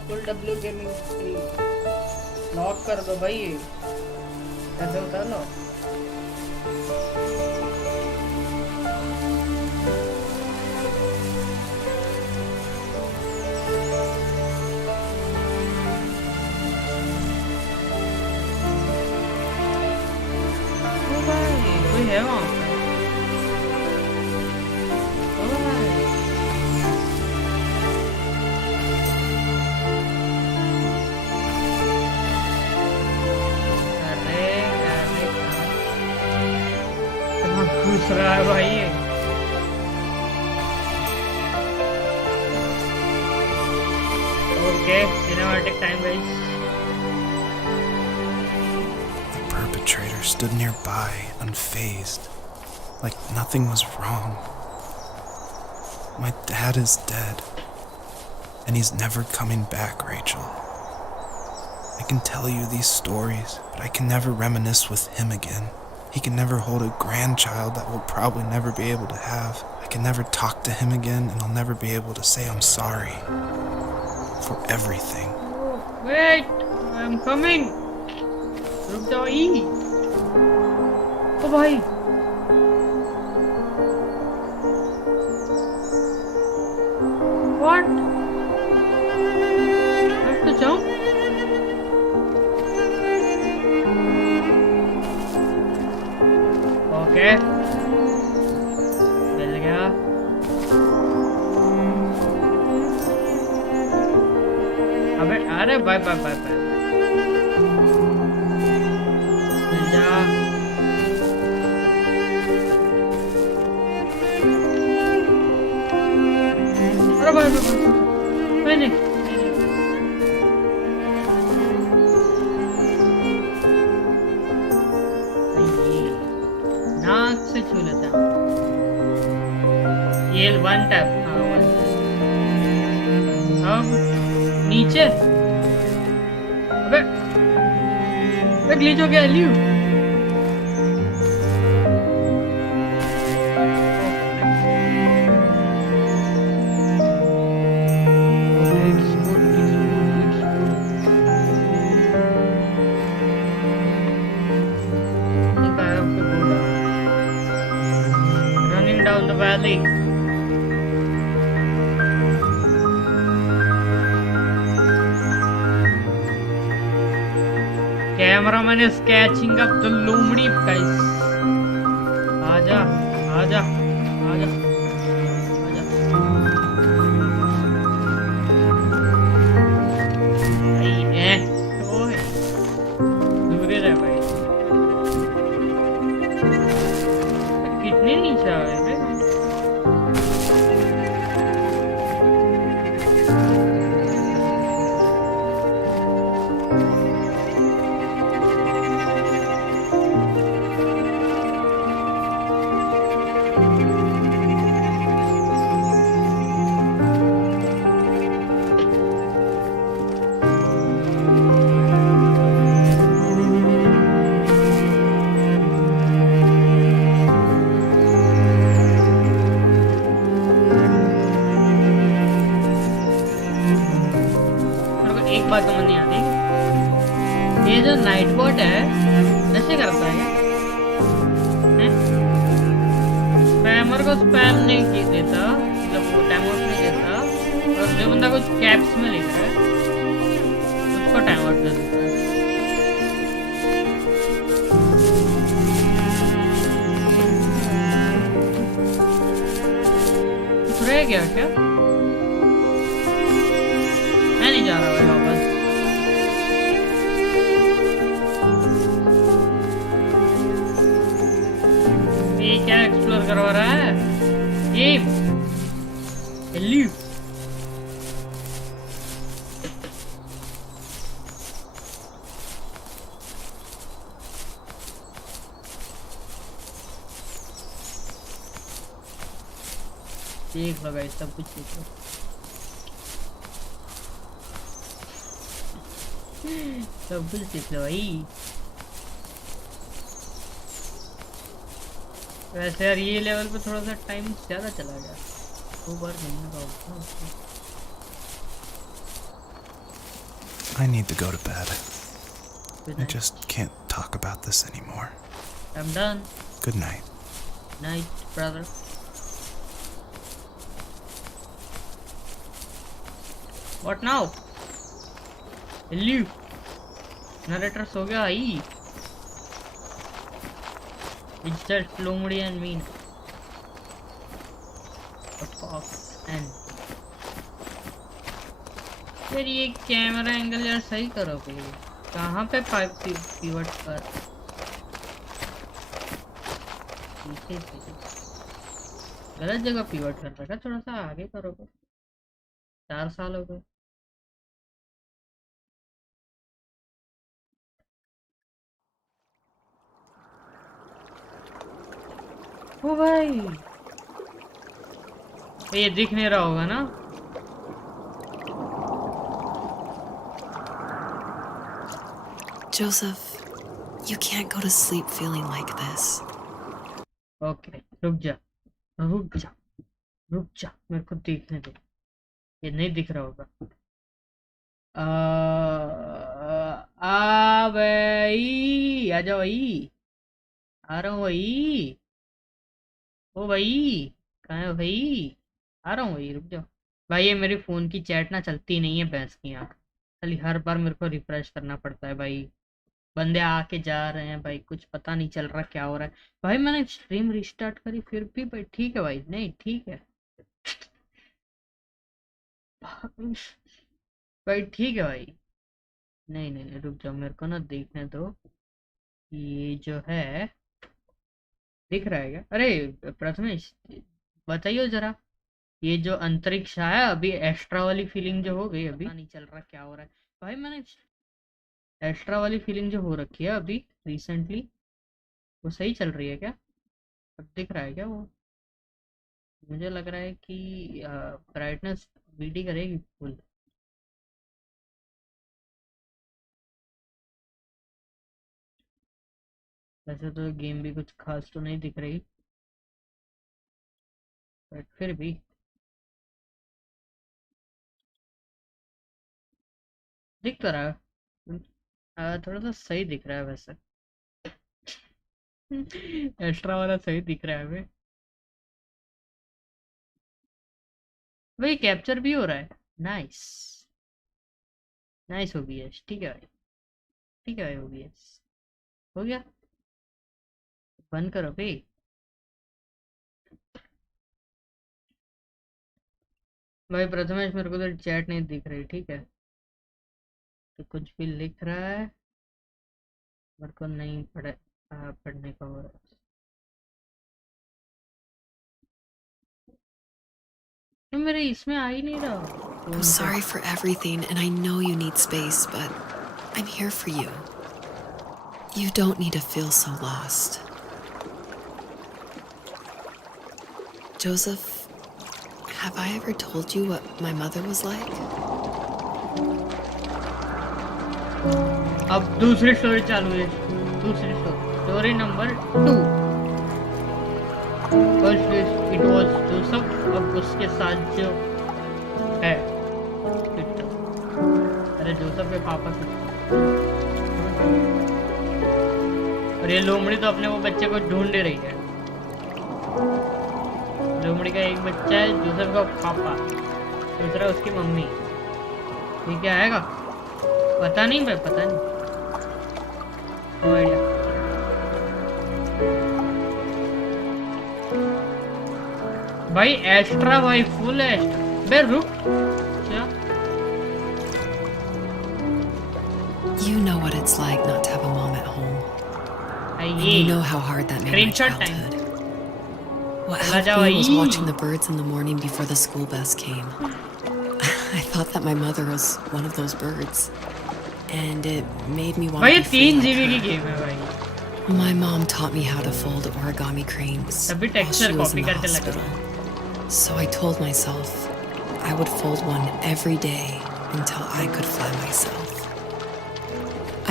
Full W gaming free lock कर दो भाई, कैसे होता है लॉक? कोई है वहाँ पे? घुस रहा है भाई ये। Okay cinematic time guys. The perpetrator stood nearby, unfazed, like nothing was wrong. My dad is dead, and he's never coming back, Rachel. I can tell you these stories, but I can never reminisce with him again. He can never hold a grandchild that we'll probably never be able to have. I can never talk to him again, and I'll never be able to say I'm sorry for everything. Wait, I'm coming. रुक जाओ ई। ओ भाई व्हाट तो जाऊं ओके मिल गया अबे अरे बाय बाय बाय बाय मिल जा अरे बाय बाय बाय नहीं नाक से छू लेता हूँ ये वन टैप हाँ वन टैप नीचे अबे ग्लिच हो गया लियो down the valley. Cameraman is catching up the lumड़ी guys. आजा आजा आजा आजा भाई ओए दूर रह भाई कितने नीचे आ गए बात समझ नहीं आती ये जो नाइट बोट है नशे करता है स्पैमर को स्पैम नहीं की देता मतलब वो टाइम आउट नहीं देता और जो बंदा कुछ कैप्स में लिख रहा है उसको टाइम आउट दे देता है रह गया क्या मैं नहीं जा रहा भाई वापस ये क्या एक्सप्लोर करवा रहा है ये लीव देख लो गाइस सब कुछ देख लो सब कुछ देख लो भाई वैसे यार ये लेवल पे थोड़ा सा टाइम ज़्यादा चला गया 2 बार खेलने का होता है I need to go to bed. I just can't talk about this anymore. I'm done. Good night. Night, brother. What now? Leave. Narrator सो गया ही. It's just Lumudi and me. What fuck? And यार ये कैमरा एंगल यार सही करो प्लीज. कहाँ पे पिवट पर? गलत जगह पिवट कर रखा. थोड़ा सा आगे करो. 4 साल हो गए. ओ भाई ये दिख नहीं रहा होगा ना. Joseph, you can't go to sleep feeling like this. Okay रुक जा रुक जा रुक जा मेरे को देखने दे. ये नहीं दिख रहा होगा. भाई आ जाओ भाई. आ रहा हूँ भाई. ओ भाई कहाँ है भाई. आ रहा हूँ भाई रुक जाओ. भाई ये मेरी फोन की चैट ना चलती नहीं है भैंस की आँख, खाली हर बार मेरे को रिफ्रेश करना पड़ता है भाई। बंदे आके जा रहे हैं भाई, कुछ पता नहीं चल रहा क्या हो रहा है। भाई मैंने स्ट्रीम रिस्टार्ट करी फिर भी भाई ठीक है भाई, नहीं ठीक है भाई ठीक है भाई। नहीं नहीं नहीं, रुक जाओ मेरे को ना देखने दो। ये जो है दिख रहा है क्या? अरे प्रथमेश बताइए जरा, ये जो अंतरिक्ष है अभी एक्स्ट्रा वाली फीलिंग जो हो गई, अभी पता नहीं चल रहा क्या हो रहा है। भाई मैंने एक्स्ट्रा वाली फीलिंग जो हो रखी है अभी रिसेंटली, वो सही चल रही है क्या? अब दिख रहा है क्या वो? मुझे लग रहा है कि ब्राइटनेस बीटी करेगी फुल। वैसे तो गेम भी कुछ खास तो नहीं दिख रही, बट फिर भी दिख तो रहा है। थोड़ा सा सही दिख रहा है वैसे एक्स्ट्रा वाला सही दिख रहा है हमें। भाई कैप्चर भी हो रहा है। नाइस नाइस ओबीएस, ठीक है भाई, ठीक है भाई ओबीएस हो गया। बंद करो भाई। भाई प्रथमेश मेरे को तो चैट नहीं दिख रही, ठीक है? तो कुछ भी लिख रहा है मेरे को नहीं पढ़ने का हो रहा है। तो मेरे इसमें आ ही नहीं रहा I'm फोन पे। sorry for everything, and I know you need space, but I'm here for you. You don't need to feel so lost. Joseph, have I ever told you what my mother was like? अब दूसरी स्टोरी चालू है। दूसरी story number 2। First it was Joseph, अब उसके साथ जो है किट्टू। अरे जोसेफ के पापा किट्टू, और ये लोमड़ी तो अपने वो बच्चे को ढूंढ रही है। लोमड़ी का एक बच्चा है जोसेफ का पापा, दूसरा उसकी मम्मी। ये क्या आएगा पता नहीं भाई, पता नहीं, नो आइडिया। भाई एक्स्ट्रा भाई फुल एक्स्ट्रा बे रुक क्या? You know what it's like not to have a mom at home. And ये you know how hard that made my Screenshot time. childhood. What Lala helped me was jao, watching the birds in the morning before the school bus came. I thought that my mother was one of those birds, and it made me want भाई to ये be free 3 like GB her. की गेम है भाई। My mom taught me how to fold origami cranes तभी while texture she was copy in the करके लगा। hospital. So I told myself I would fold one every day until I could fly myself.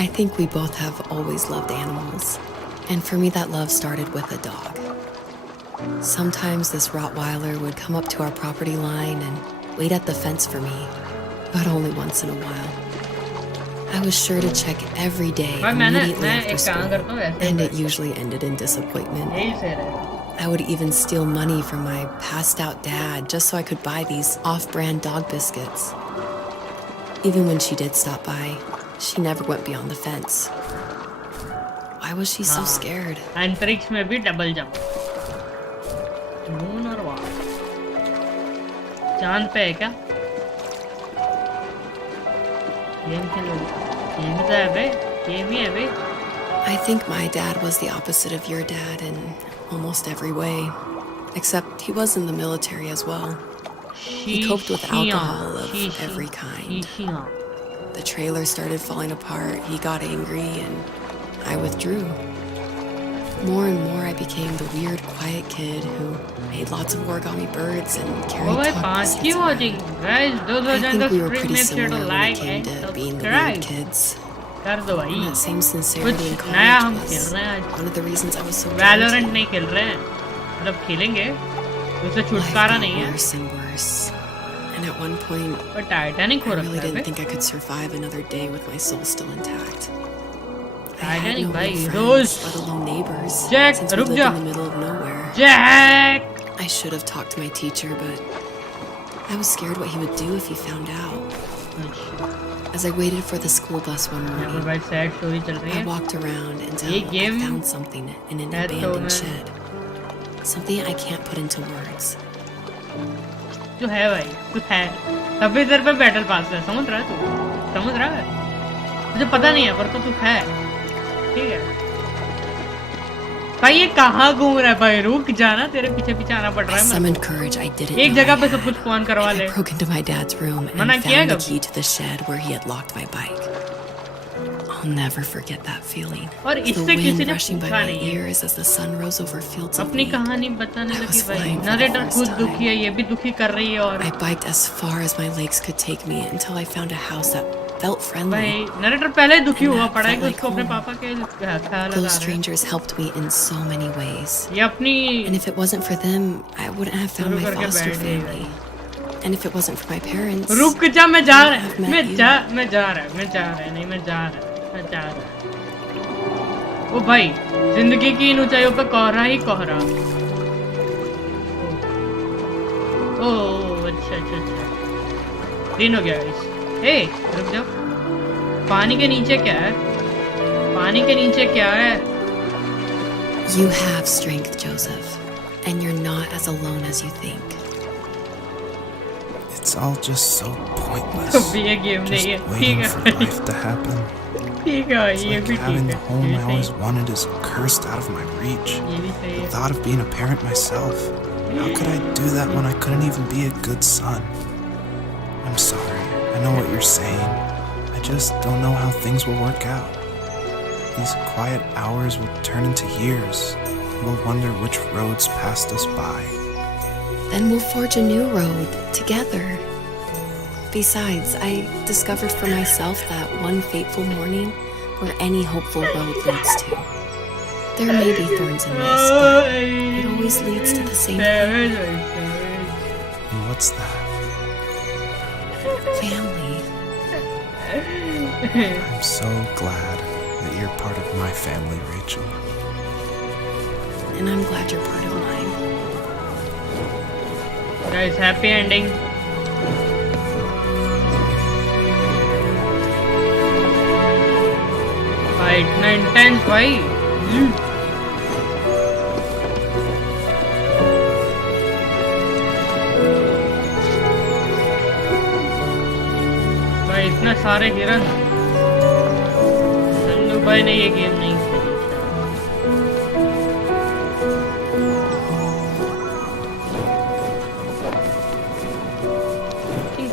I think we both have always loved animals, and for me that love started with a dog. Sometimes this Rottweiler would come up to our property line and wait at the fence for me, but only once in a while. I was sure to check every day भाई immediately मैं after एक काम school, करता हूँ ऐसे and he it usually ended in disappointment. यही से रहे। I would even steal money from my passed out dad just so I could buy these off-brand dog biscuits. Even when she did stop by, she never went beyond the fence. Why was she so scared? अंतरिक्ष में भी डबल जंप, मून और वहाँ चांद पे है क्या? गेम खेलो, गेम तो है बे, गेम ही है बे। I think my dad was the opposite of your dad in almost every way, except he was in the military as well. He coped with alcohol of every kind. The trailer started falling apart, he got angry, and I withdrew. More and more, I became the weird, quiet kid who made lots of origami birds and O carried भाई talk 5 की biscuits watching around. Guys, those who I joined the think we were stream, pretty make sure to similar when it like came and to being the weird subscribe kids. कर दो भाई। And that same sincerity in कुछ नया हम college खेल was रहे हैं, one of the reasons I was so Valorant talented. नहीं खेल रहे हैं, मतलब खेलेंगे, उससे Life छुटकारा got नहीं है। worse and worse. And at one point, पर टाइटैनिक I हो really रखा है didn't बे। think I could survive another day with my soul still intact. I had Titanic no भाई real Rose friends, let alone neighbors, Jack since we रुक lived जा, in the middle of nowhere. Jack I should have talked to my teacher, but I was scared what he would do if he found out. अच्छा As I waited for the school bus one यहाँ पर morning, भाई सैड स्टोरी चल रही I है walked around until ये I game found something in an है तो abandoned मैं shed. Something I can't put into words. जो है भाई तू है तभी तेरे पे बैटल पास है समझ रहा है तू समझ रहा है मुझे पता नहीं है पर तो तू है ठीक है भाई ये कहाँ घूम रहा है भाई रुक जाना तेरे पीछे पीछे आना पड़ रहा I है summoned courage I didn't एक know I जगह पे सब had. कुछ फोन करवा ले I broke into my dad's room मना and किया found the कब key to the shed where he had locked my bike. I'll never forget that feeling. और The इससे किसी wind ने rushing by पूछा my नहीं है ears as the sun rose over fields of अपनी wheat. कहानी बताने I लगी was भाई flying for the narrator first खुद time. दुखी है ये भी दुखी कर रही है और I biked as far as my legs could take me until I found a house that felt भाई friendly. नरेटर पहले ही दुखी And हुआ that पड़ा है felt कि like उसको अपने home. पापा के ख्याल लगा Those रहे हैं strangers helped me in so many ways. ये अपनी And if it wasn't for them, I wouldn't have found शुरू my करके foster बैठ गई family. And if it wasn't for my parents, रुक जा मैं जा I रहा have है met you. मैं जा रहा है नहीं मैं जा रहा है ओ भाई जिंदगी की इन ऊंचाइयों पे कोहरा ही कोहरा ओ अच्छा दिन हो गया इस ए रुक जाओ पानी के नीचे क्या है पानी के नीचे क्या है you have strength, Joseph, and you're not as alone as you think. It's all just so pointless. अभी ये गेम Just नहीं है ठीक waiting है for life to happen. ठीक है It's ये like भी having ठीक the है home ये I भी always सही wanted is cursed out of my reach. है ये भी सही The है thought of being a parent myself. How could I do that when I couldn't even be a good son? I'm sorry. I know what you're saying. I just don't know how things will work out. These quiet hours will turn into years. We'll wonder which roads passed us by. Then we'll forge a new road together. Besides, I discovered for myself that one fateful morning where any hopeful road leads to. There may be thorns in this, but it always leads to the same place. And what's that? Family. I'm so glad that you're part of my family, Rachel. And I'm glad you're part of mine. Guys, happy ending. भाई इतना इंटेंस भाई भाई इतना सारे हिरन चंदू भाई ने ये गेम नहीं खेली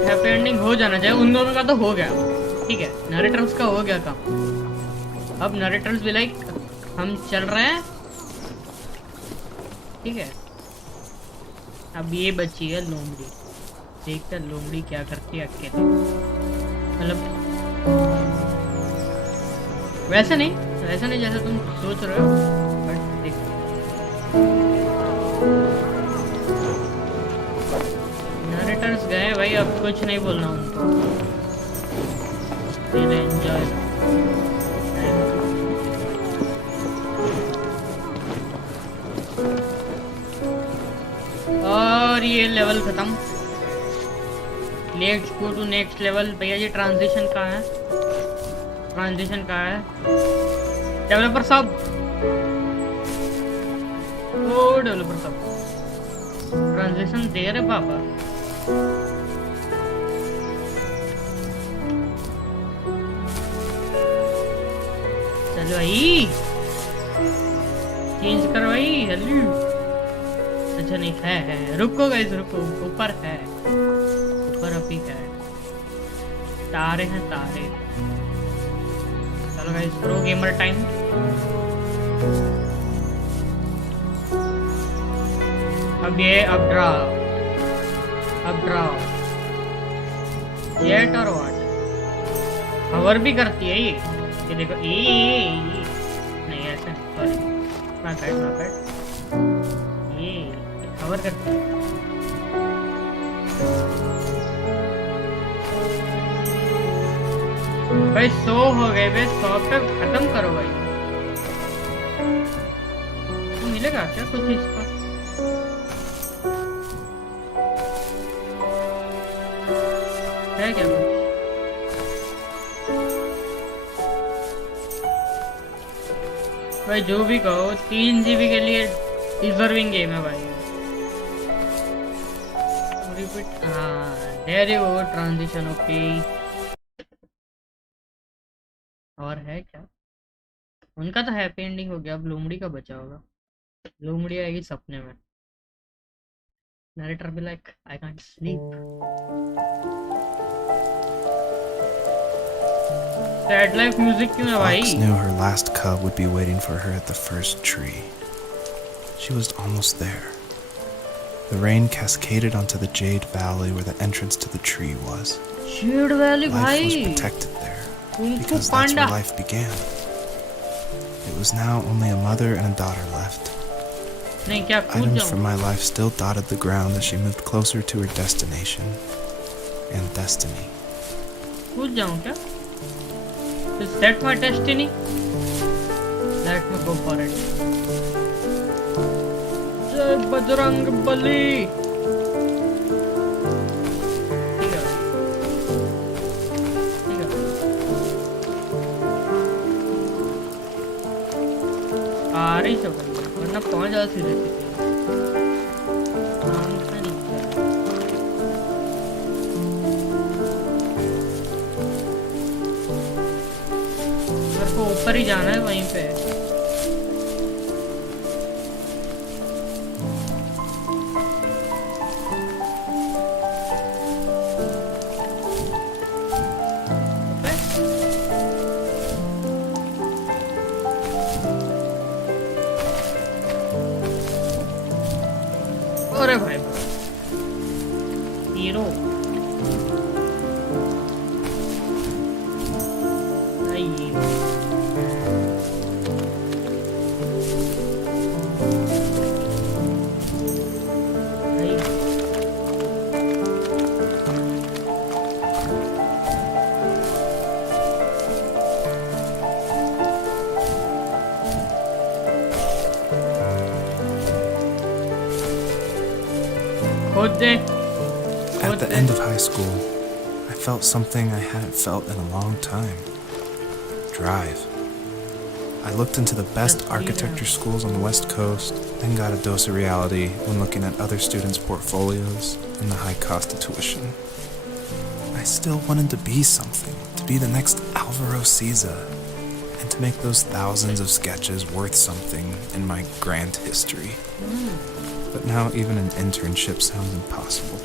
हैप्पी एंडिंग हो जाना चाहिए उन दोनों का तो हो गया ठीक है नरेटर्स का हो गया काम अब नरेटर्स भी लाइक हम चल रहे हैं ठीक है अब ये बची है लोमड़ी देखते हैं लोमड़ी क्या करती है अकेले मतलब वैसे नहीं जैसे तुम सोच रहे हो बट देख नरेटर्स गए भाई अब कुछ नहीं बोलना उनको एंजॉय और ये लेवल खत्म let's go to next level भैया जी ट्रांजिशन कहाँ है डेवलपर साहब ओ डेवलपर साहब ट्रांजिशन दे रहे पापा चलो भाई चेंज करो भाई हेलो अच्छा नहीं है रुको गाइस रुको ऊपर है ऊपर अभी है तारे हैं तारे चलो गाइस प्रो गेमर टाइम अब ये अब ड्रा जेट और व्हाट कवर भी करती है ये देखो नहीं ऐसा सॉरी ना कट ये कवर करती है भाई 100 हो गए भाई 100 पे खत्म करो भाई तो मिलेगा क्या कुछ इसका है क्या कुछ? भाई जो भी कहो 3 GB के लिए डिजर्विंग गेम है भाई। रिपीट, हाँ there you go, transition okay. और है क्या? उनका तो हैप्पी एंडिंग हो गया, अब लोमड़ी का बचा होगा। लोमड़ी आएगी सपने में। नरेटर भी like I can't sleep. Sad life music क्यों है The भाई? fox knew her last cub would be waiting for her at the first tree. She was almost there. The rain cascaded onto the Jade Valley where the entrance to the tree was. Shade valley Life भाई, was protected there kung fu because that's Panda. where life began. It was now only a mother and a daughter left. नहीं क्या कूद Items जाऊं? from my life still dotted the ground as she moved closer to her destination and destiny. कूद जाऊं क्या? Is that my destiny? Let me go for it. जय बजरंग बली। ठीक है ठीक है, आ रही सब वरना पहुंच जा सीधे सीधे। आराम से नहीं किया। मेरे को ऊपर ही जाना है वहीं पे। अरे भाई हीरो भाई, खोद दे। At the end of high school, I felt something I hadn't felt in a long time. Drive. I looked into the best architecture schools on the West Coast, then got a dose of reality when looking at other students' portfolios and the high cost of tuition. I still wanted to be something, to be the next Alvaro Siza, and to make those thousands of sketches worth something in my grand history. But now even an internship sounds impossible.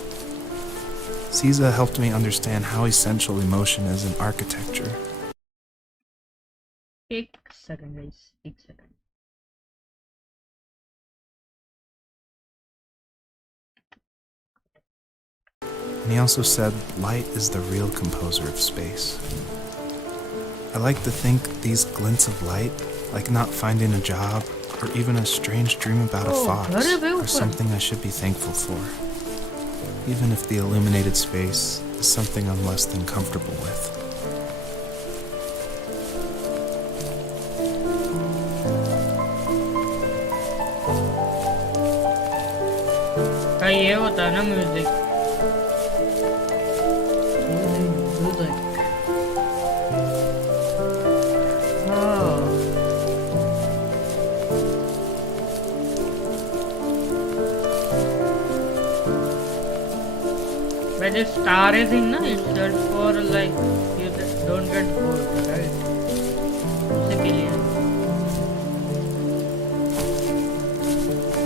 Siza helped me understand how essential emotion is in architecture. एक सेकंड गाइस, एक second. And he also said light is the real composer of space. I like to think these glints of light, like not finding a job or even a strange dream about a fox, are something I should be thankful for. Even if the illuminated space is something I'm less than comfortable with. ये होता है ना music. But the star is in, na? It's just for like you don't get bored, right? उसी के लिए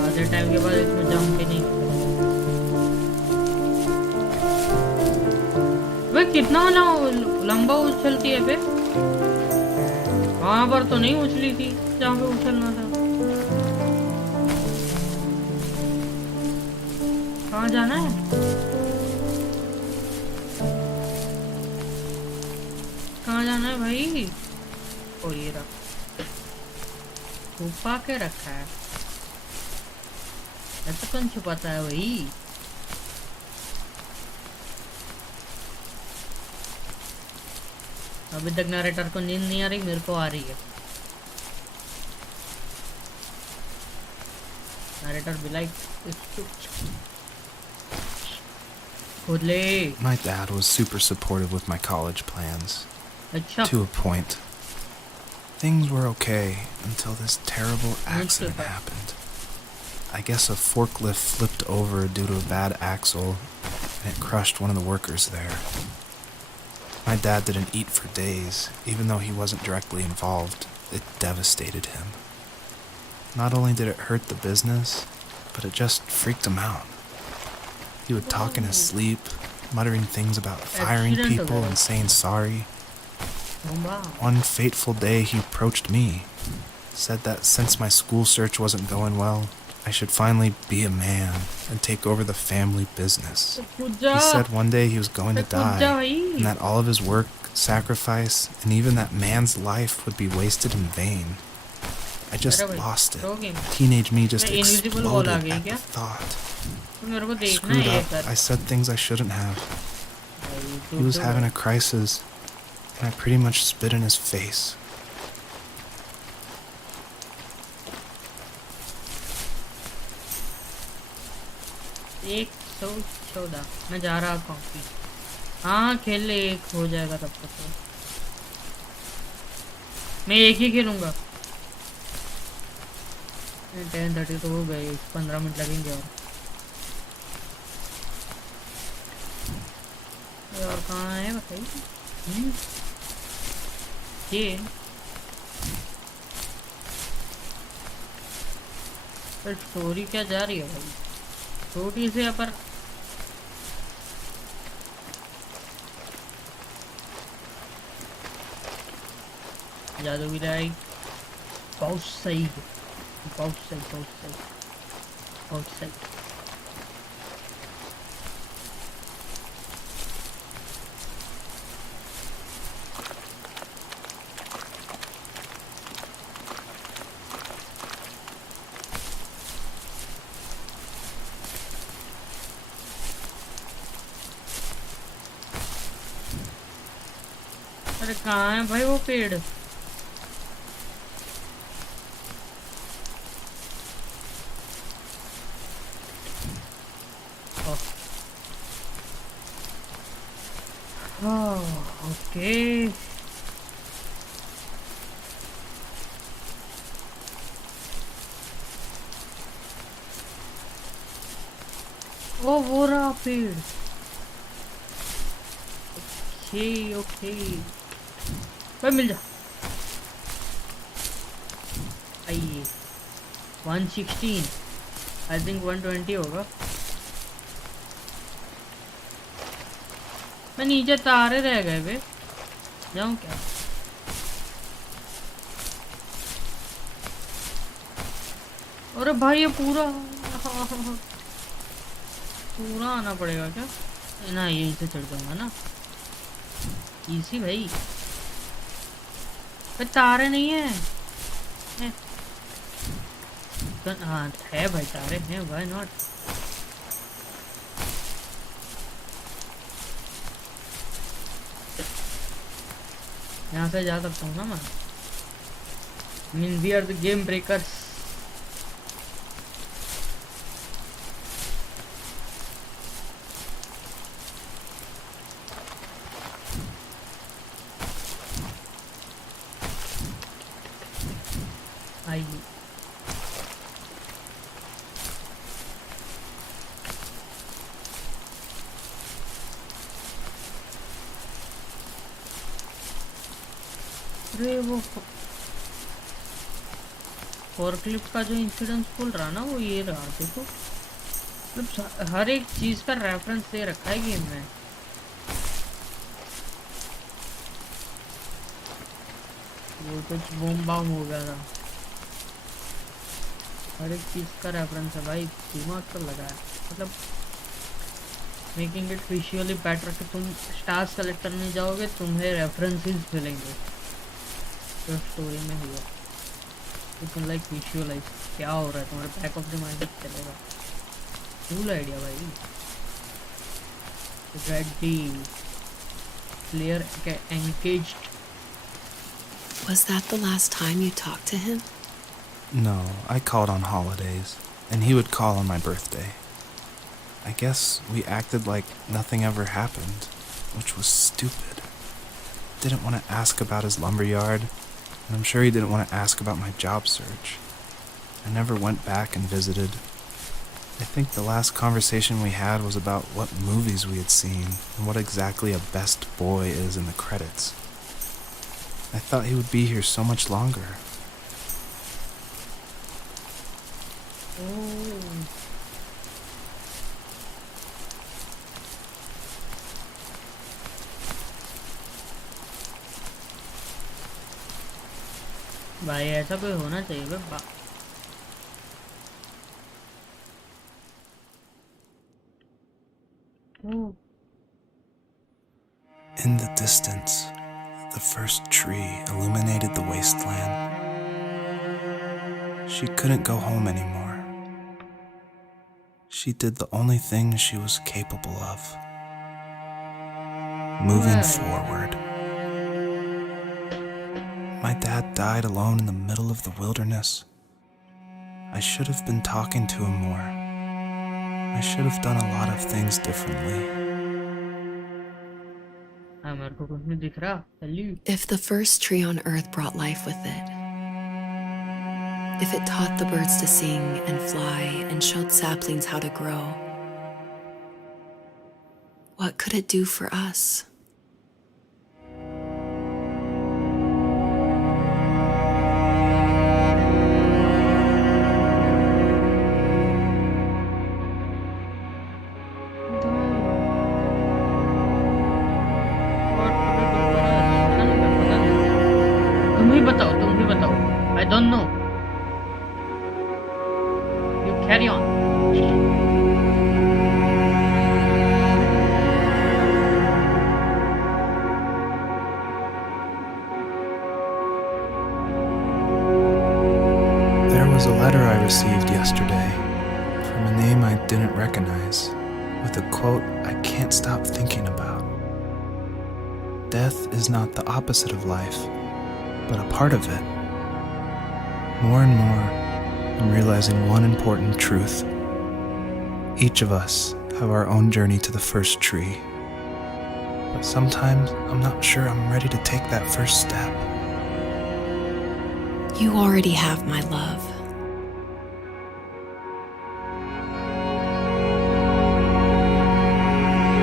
आधे टाइम के बाद इसमें जंप के नहीं। भाई कितना लंबा उछलती है बे? वहां पर तो नहीं उछली थी जहाँ पे उछलना था। कहाँ जाना है? कहाँ जाना है भाई? ओ ये रहा, छुपा के रखा है। ऐसा कौन छुपाता है भाई? अभी तक नरेटर को नींद नहीं आ रही, मेरे को आ रही है। नरेटर भी लाइक खुद ले। My dad was super supportive with my college plans. अच्छा। To a point. Things were okay until this terrible accident अच्छा। happened. I guess a forklift flipped over due to a bad axle, and it crushed one of the workers there. My dad didn't eat for days, even though he wasn't directly involved. It devastated him. Not only did it hurt the business, but it just freaked him out. He would talk in his sleep, muttering things about firing Accident people हो and saying sorry. गया। One fateful day, he approached me, said that since my school search wasn't going well, I should finally be a man and take over the family business. He said one day he was going to die, and that all of his work, sacrifice, and even that man's life would be wasted in vain. I just lost it. Teenage me just exploded at the thought. Screwed up. I said things I shouldn't have. He was having a crisis, and I pretty much spit in his face. एक 114 मैं जा रहा कॉफी। हाँ खेल ले, एक हो जाएगा तब तक तो। मैं एक ही खेलूंगा। 10:30 तो हो गए, 15 मिनट लगेंगे और कहाँ है बताइए। ये स्टोरी क्या जा रही है भाई, छोटी से पर जादू भी रहा। बहुत सही है, बहुत सही, बहुत सही, बहुत सही। अरे कहाँ है भाई वो पेड़? ओके ओ वो रहा पेड़। ओके ओके भाई मिल जा। आइए 116 आई थिंक 120 होगा। मैं नीचे तारे रह गए वे, जाऊं क्या? अरे भाई ये पूरा पूरा आना पड़ेगा क्या? ना यहीं से चढ़ जाऊंगा ना, इजी भाई। तारे नहीं है, हाँ है भाई, तारे हैं, व्हाई नॉट। यहाँ से जा सकता हूँ ना मैं। Mean we are the game breakers. आइए अरे वो फोरक्लिफ्ट का जो इंसिडेंस बोल रहा ना, वो ये रहा। देखो मतलब हर एक चीज का रेफरेंस दे रखा है गेम में। वो कुछ बूम बाम हो गया था, हर एक चीज का रेफरेंस है भाई, दिमाग तो लगा है। मतलब मेकिंग इट विजुअली बेटर कि तुम स्टार सेलेक्ट करने जाओगे, तुम्हें रेफरेंसेस मिलेंगे जो स्टोरी में हुआ। यू कैन लाइक विजुअलाइज क्या हो रहा है, तुम्हारे बैक ऑफ द माइंड चलेगा। कूल आइडिया भाई। Ready player engaged. Was that the last time you talked to him? No, I called on holidays, and he would call on my birthday. I guess we acted like nothing ever happened, which was stupid. Didn't want to ask about his lumberyard, and I'm sure he didn't want to ask about my job search. I never went back and visited. I think the last conversation we had was about what movies we had seen and what exactly a best boy is in the credits. I thought he would be here so much longer. भाई ऐसा कोई होना चाहिए बे। In the distance, the first tree illuminated the wasteland. She couldn't go home anymore. She did the only thing she was capable of. Moving forward. My dad died alone in the middle of the wilderness. I should have been talking to him more. I should have done a lot of things differently. If the first tree on earth brought life with it, if it taught the birds to sing and fly and showed saplings how to grow, what could it do for us? I don't know. You carry on. There was a letter I received yesterday from a name I didn't recognize, with a quote I can't stop thinking about. Death is not the opposite of life, but a part of it. More and more, I'm realizing one important truth. Each of us have our own journey to the first tree. But sometimes I'm not sure I'm ready to take that first step. You already have my love.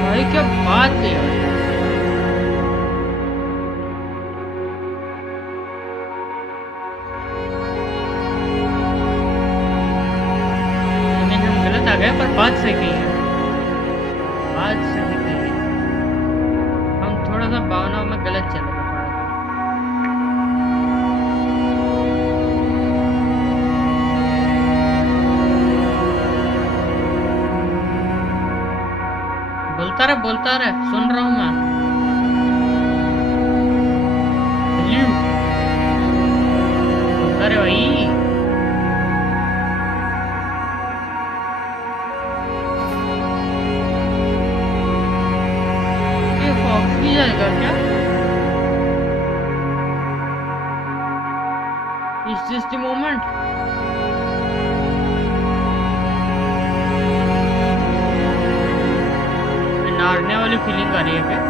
भाई क्या बात है यार। आ गया पर बात सही कही है, बात सही कही है। हम थोड़ा सा भावनाओं में गलत चले गए। बोलता रहे सुन रहा हूँ मैं। बोलता रहे भाई। जाएगा क्या? Is this the moment? नारने वाली फीलिंग आ रही है क्या?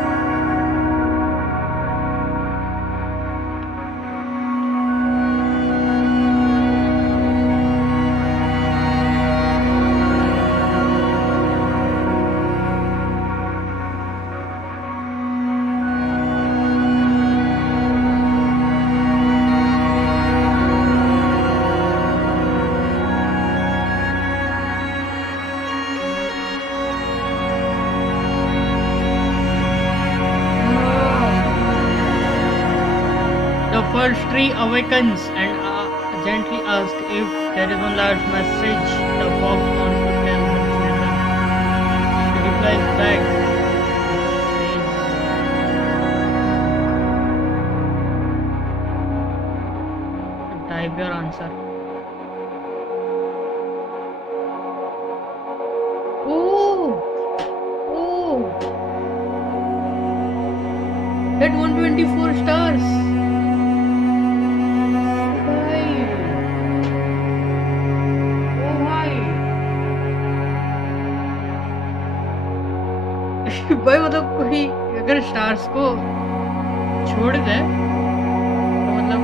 First tree awakens and gently asks if there is one large message the fox wants to tell her children. She replies back, type your answer. Oh, hit 124 stars. भाई मतलब कोई अगर स्टार्स को छोड़ दे तो मतलब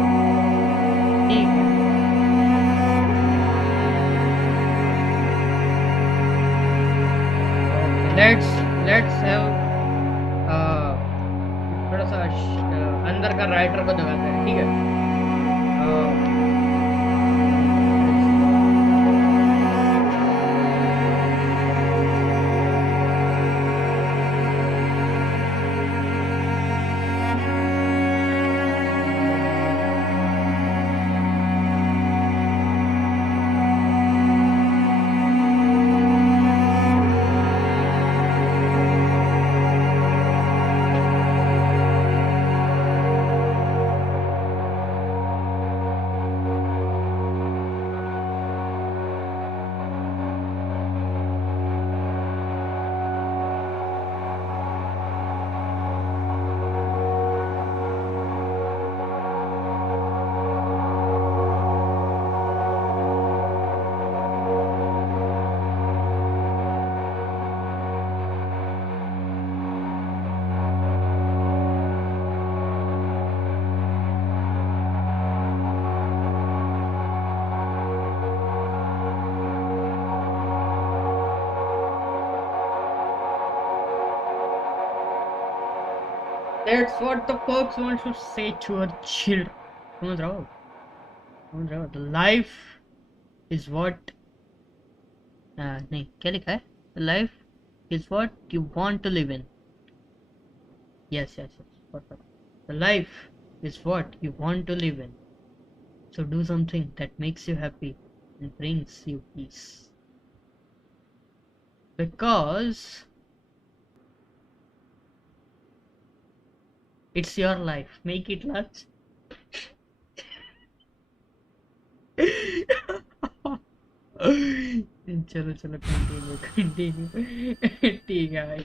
ठीक है। लेट्स हैव थोड़ा सा अंदर का राइटर को दबाते हैं, ठीक है। That's what the folks want to say to our children. समझ रहा हो? समझ रहा हो? The life is what नहीं क्या लिखा है? The life is what you want to live in. Yes. Perfect. The life is what you want to live in. So do something that makes you happy and brings you peace. Because it's your life. Make it last. चलो कंटिन्यू ठीक है भाई।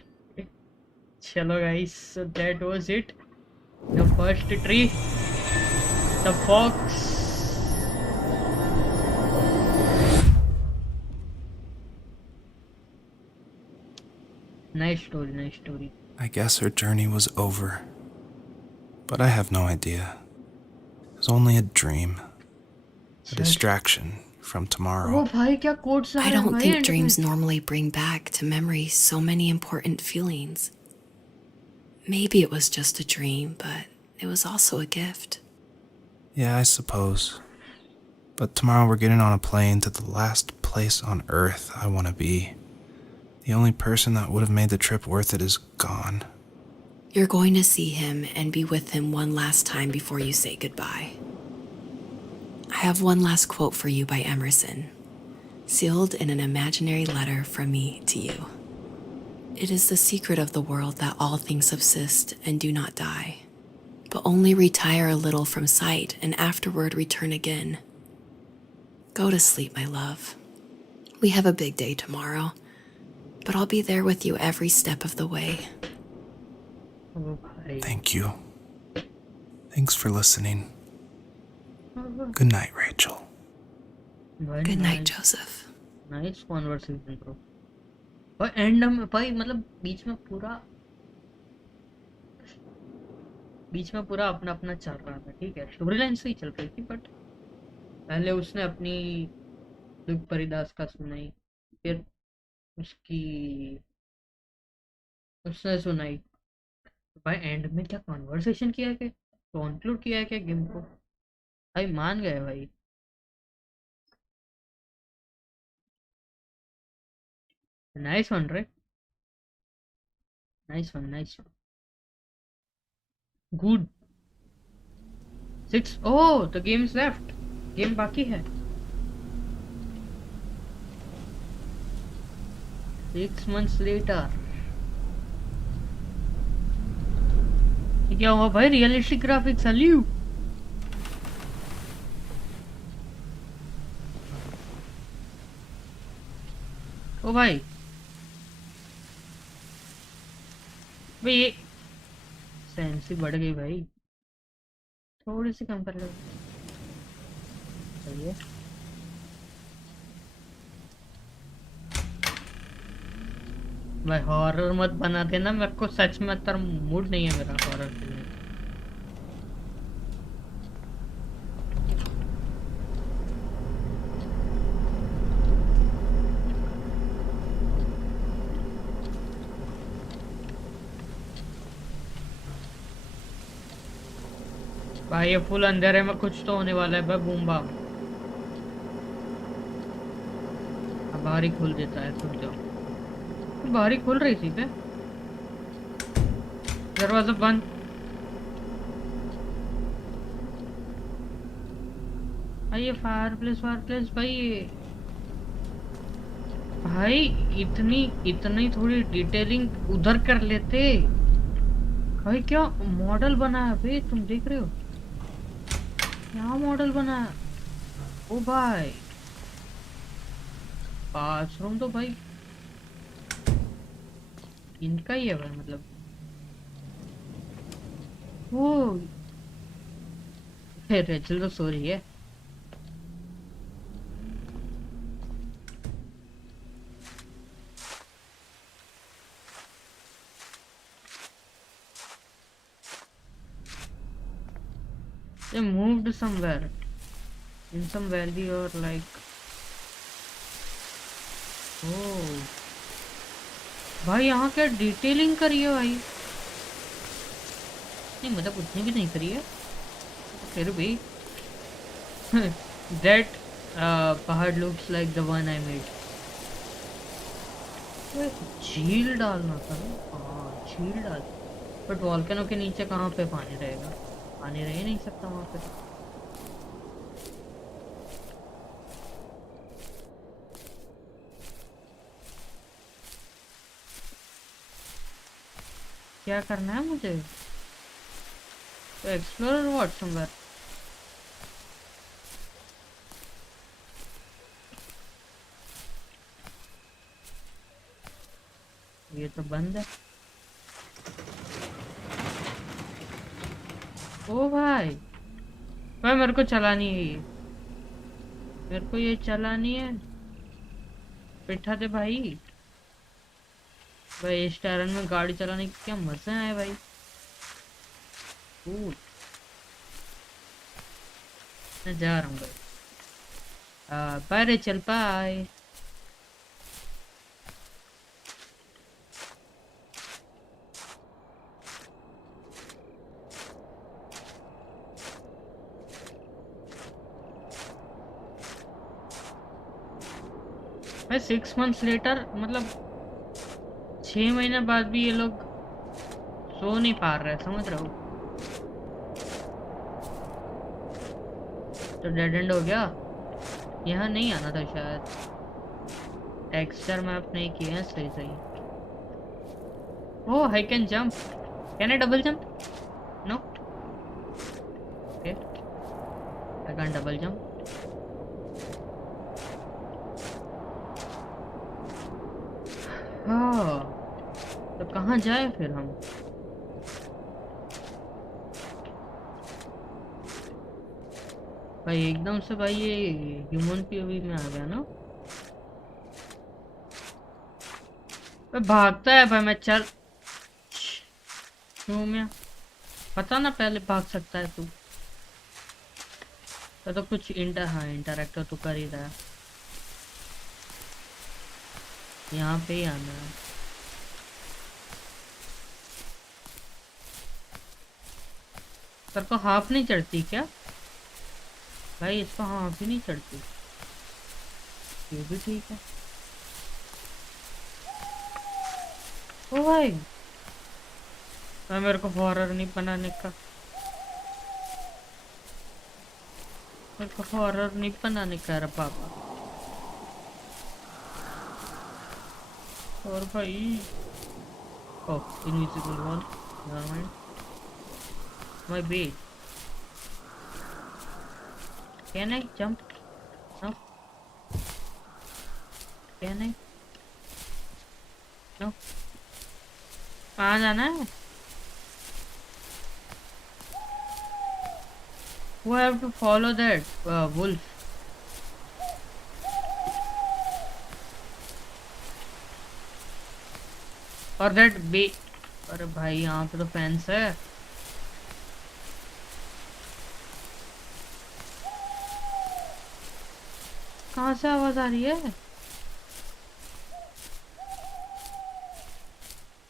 चलो guys, so that was it. The first tree, the fox. Nice story. I guess her journey was over. But I have no idea. It was only a dream. A distraction from tomorrow. Oh, भाई क्या quotes आ I रहे हैं don't भाई think end dreams में? normally bring back to memory so many important feelings. Maybe it was just a dream, but it was also a gift. Yeah, I suppose. But tomorrow we're getting on a plane to the last place on Earth I want to be. The only person that would have made the trip worth it is gone. You're going to see him and be with him one last time before you say goodbye. I have one last quote for you by Emerson, sealed in an imaginary letter from me to you. It is the secret of the world that all things subsist and do not die, but only retire a little from sight and afterward return again. Go to sleep, my love. We have a big day tomorrow, but I'll be there with you every step of the way. Oh, भाई। Thank you. Thanks for listening. Good night, Rachel. Very Good night, nice. Joseph. Nice conversation, bro. और एंड में भाई मतलब बीच में पूरा अपना अपना चल रहा था, ठीक है। स्टोरी लाइन सही चल रही थी, बट पहले उसने अपनी दुख परिदास का सुनाई, फिर उसने सुनाई। भाई एंड में क्या कॉन्वर्सेशन किया है, क्या कॉन्क्लूड किया है क्या गेम को? भाई मान गए भाई। Nice one right, nice one good. 6 oh the game is left, game बाकी है। 6 months later। ये क्या हुआ भाई? Realistic graphics अलियो। ओ भाई ये सेंसी बढ़ गई भाई, थोड़ी सी कम कर लो। सही है। भाई हॉरर मत बना देना मेरे को, सच में तर मूड नहीं है मेरा हॉरर खेलने का। भाई ये फुल अंधेरे में कुछ तो होने वाला है भाई, बूम बाम। अब बाहर ही खोल देता है, सुन जाओ। बाहर ही खोल रही थी क्या? दरवाजा बंद। भाई ये फायर प्लेस भाई भाई इतनी इतनी थोड़ी डिटेलिंग उधर कर लेते। भाई क्या मॉडल बना है भाई, तुम देख रहे हो क्या मॉडल बना है? ओ भाई बाथरूम तो भाई इनका ही है भाई, मतलब वो रेचल तो सो रही है। They moved somewhere in some valley or like, oh भाई यहाँ क्या डिटेलिंग करी है भाई। नहीं मतलब उतनी भी नहीं करी है फिर भी। that पहाड़ looks like the one I made। झील डालना था ना, हाँ झील डाल। बट वॉल्केनो के नीचे कहाँ पे पानी रहेगा, पानी रह ही नहीं सकता वहां पे। क्या करना है मुझे तो एक्सप्लोर व्हाट समवेयर। ये तो बंद है। ओ भाई भाई मेरे को चलानी है ये, मेरे को ये चलानी है। बैठा दे भाई। भाई इस टर्न में गाड़ी चलाने के क्या मजे आए भाई। मैं जा रहा हूँ भाई। बाय चल पाए। भाई 6 months लेटर, मतलब 6 महीने बाद भी ये लोग सो नहीं पा रहे, समझ रहे हो? तो डेड एंड हो गया। यहाँ नहीं आना था शायद, टेक्सचर मैप नहीं किए हैं सही सही। Oh I can jump, can I double jump? No okay I can double jump. हाँ तो कहाँ जाए फिर हम? भाई एकदम से भाई ये ह्यूमन पीओवी में आ गया ना। भाई भागता है भाई, मैं चल क्यों मैं पता ना पहले भाग सकता है तू तो कुछ हाँ इंटरैक्टर तो कर ही रहा है। यहाँ पे ही आना है। सर को हाफ नहीं चढ़ती क्या भाई? इसको हाफ ही नहीं चढ़ती, ये भी ठीक है। ओ भाई मेरे को हॉरर नहीं बनाने का, मेरे को हॉरर नहीं बनाने का रे पापा। और भाई oh invisible wall, never mind my base. Can I jump? No can I? No कहाँ जाना है? Who have to follow that wolf? और दैट बी। अरे भाई यहाँ पे तो फैंस है। कहाँ से आवाज आ रही है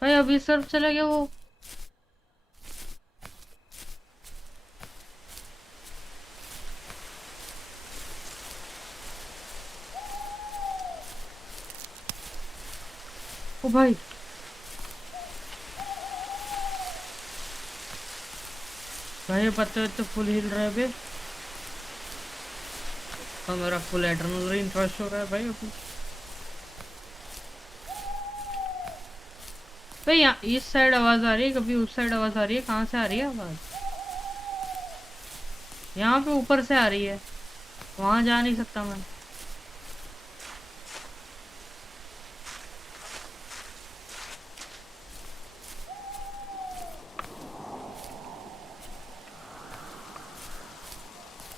भाई? अभी सर्फ चला गया वो। ओ भाई भाई पत्ते तो फुल हिल रहा है बे। और मेरा फुल एड्रेनलिन रश हो रहा है भाई अभी। भाई यहाँ इस साइड आवाज आ रही है, कभी उस साइड आवाज आ रही है। कहाँ से आ रही है आवाज? यहाँ पे ऊपर से आ रही है, वहां जा नहीं सकता मैं।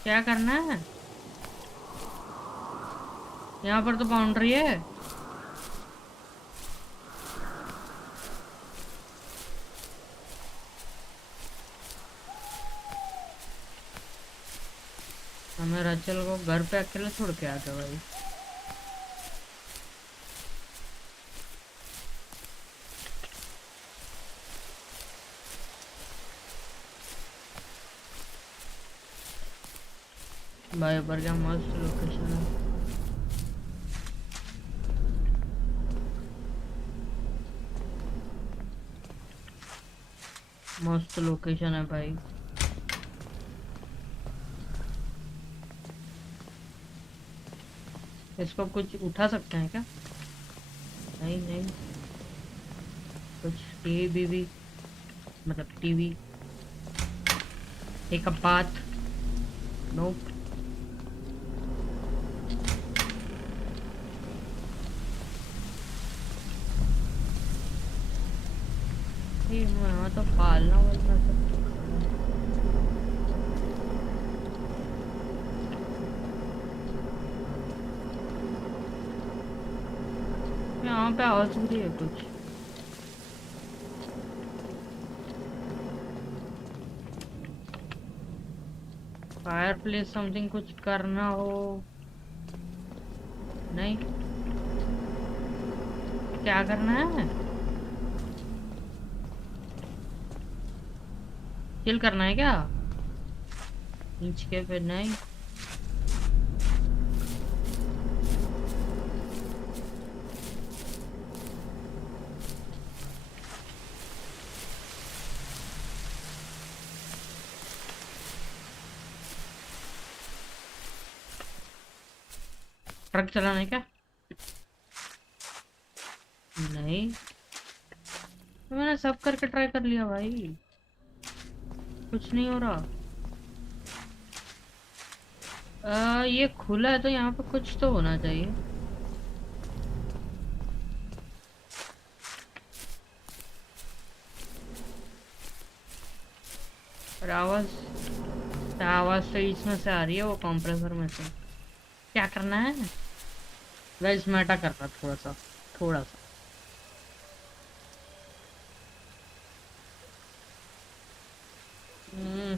क्या करना है? यहाँ पर तो बाउंड्री है। हमें रचल को घर पे अकेले छोड़ के आ गया भाई। भाई पर क्या मस्त लोकेशन है। मस्त लोकेशन है भाई। इसको कुछ उठा सकते हैं क्या? नहीं नहीं। कुछ टीवी भी, मतलब टीवी, एक बात। नो। यहाँ तो पालना वलना सब। यहाँ पे आवाज भी है कुछ। फायर प्लेस समथिंग कुछ करना हो। नहीं, क्या करना है? किल करना है क्या? नीचे के पे नहीं। ट्रक चलाना है क्या? नहीं, मैंने सब करके ट्राई कर लिया भाई, कुछ नहीं हो रहा। ये खुला है तो यहाँ पे कुछ तो होना चाहिए। और आवाज तो इसमें से आ रही है, वो कंप्रेसर में से। क्या करना है? गाइस मैटा कर रहा थोड़ा सा, थोड़ा सा। हम्म,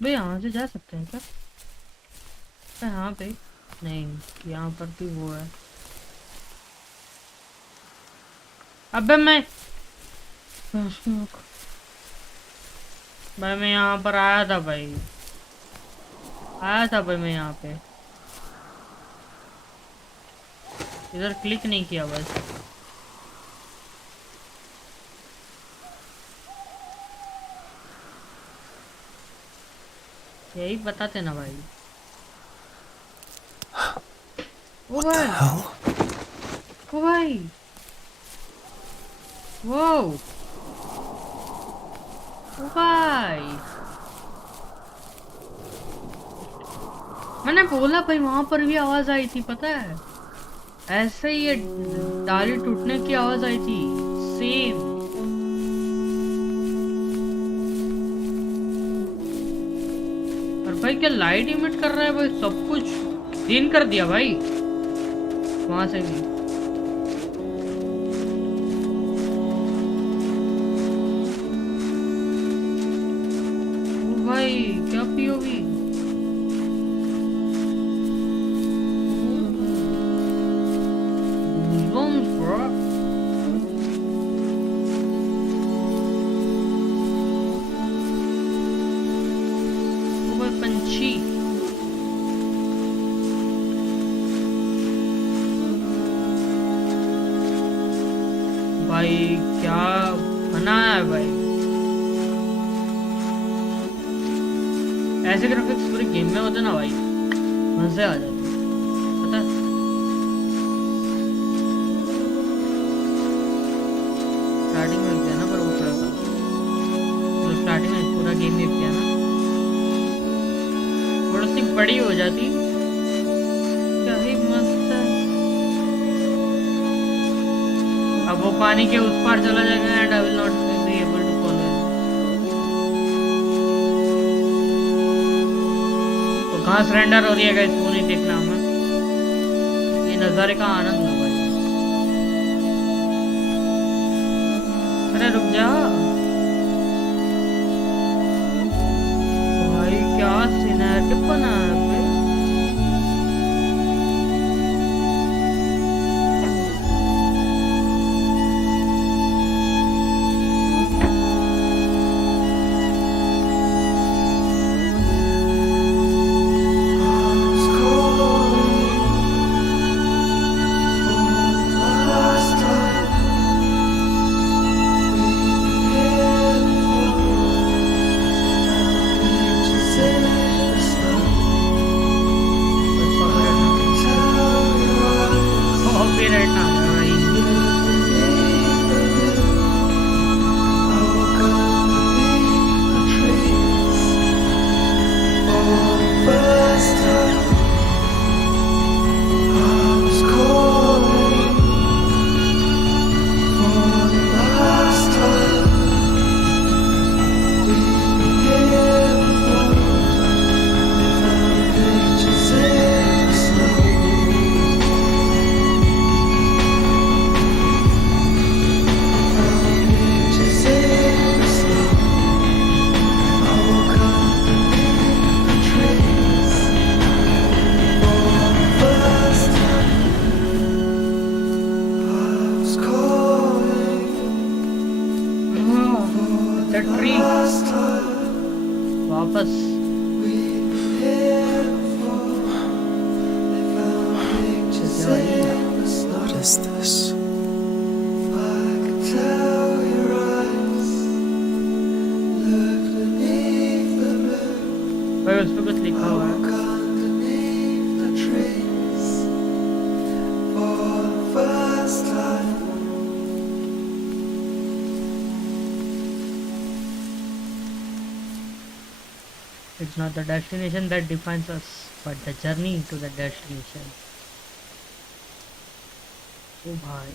भाई यहाँ से जा सकते हैं क्या? यहाँ पे नहीं, यहाँ पर भी वो है। अबे मैं भाई मैं यहाँ पर आया था भाई, मैं यहाँ पे इधर क्लिक नहीं किया बस। यही बताते ना भाई। ओ What the भाई, hell? ओ भाई, वो ओ भाई, मैंने बोला भाई वहां पर भी आवाज आई थी पता है, ऐसे ही ये डाली टूटने की आवाज आई थी सेम। और भाई क्या लाइट इमिट कर रहा है भाई, सब कुछ ग्रीन कर दिया भाई वहां से भी। ओ भाई क्या पीओवी, पंछी भाई क्या बनाया है भाई, ऐसे ग्राफिक्स पूरे गेम में होते ना भाई मजे आ जाते पता है। स्टार्टिंग में किया ना पर वो थोड़ा सा तो स्टार्टिंग में पूरा गेम में किया ना थोड़ी सी बड़ी हो जाती क्या ही मस्त है। अब वो पानी के उस पार चला जाएगा and I will not be able to follow. तो कहाँ सरेंडर हो रही है गाइस वो नहीं देखना हमें, ये नज़ारे का आनंद लो भाई। अरे रुक जा भाई, क्या सिनेरियो बना है भाई। वापस What is this? भाई उस पर कुछ लिखा हुआ है। It's not the destination that defines us, but the journey to the destination. Oh भाई,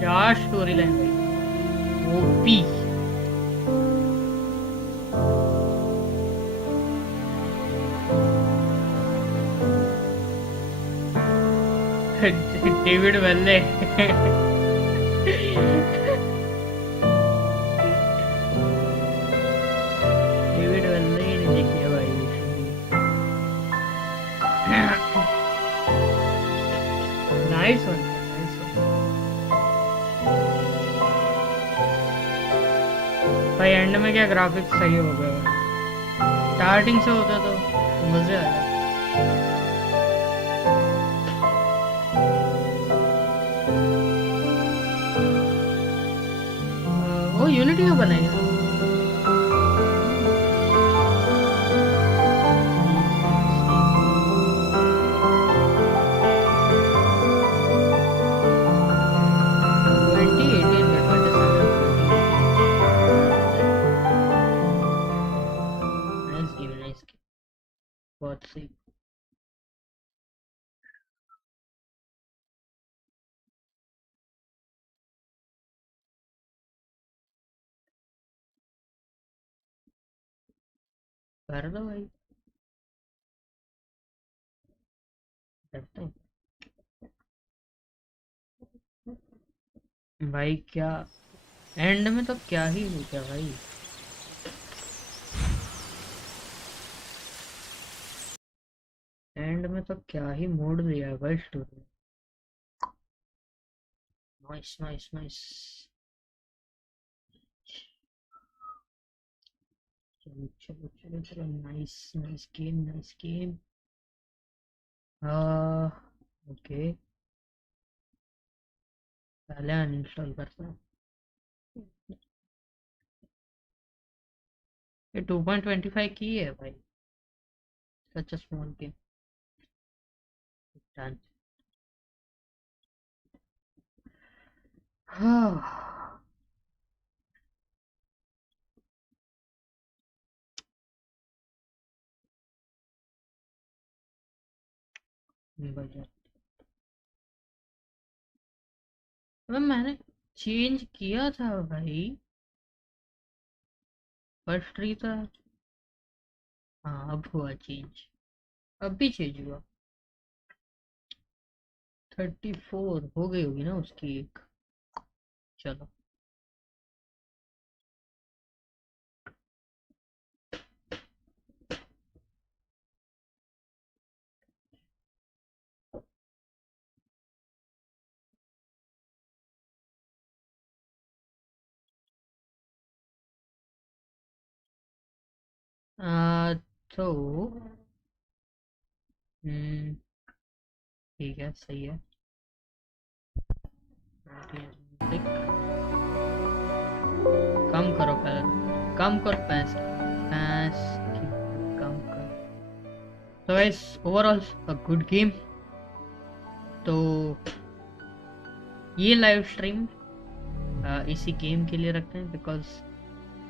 क्या स्टोरी लाइन भाई, ओपी। डेविड वेल्ले डेविड वेल्ले ही नहीं देखी है भाई नाइस वन नाइस वन भाई एंड में क्या ग्राफिक्स सही हो गए स्टार्टिंग से होता तो मजे आ जाते वो यूनिटी में बनाएगा 2018 में 27 नाइस गेम बहुत सही कर दो भाई करते हैं भाई क्या एंड में तो क्या ही हो गया भाई एंड में तो क्या ही मोड़ दिया है भाई स्टोरी नाइस नाइस नाइस चलो चलो चलो चलो नाइस नाइस गेम ओके पहले अनइंस्टॉल करता हूँ ये 2.25 की है भाई सच अ स्मॉल गेम डन हाँ बजट अबे मैंने चेंज किया था भाई फर्स्ट ट्री था हाँ अब हुआ चेंज अब भी चेंज हुआ 34 हो गई होगी ना उसकी एक चलो तो हम्म, ठीक है सही है टिक, कम करो पहले कम करो पैसा कम करो तो guys overall a good game तो ये लाइव स्ट्रीम इसी गेम के लिए रखते हैं बिकॉज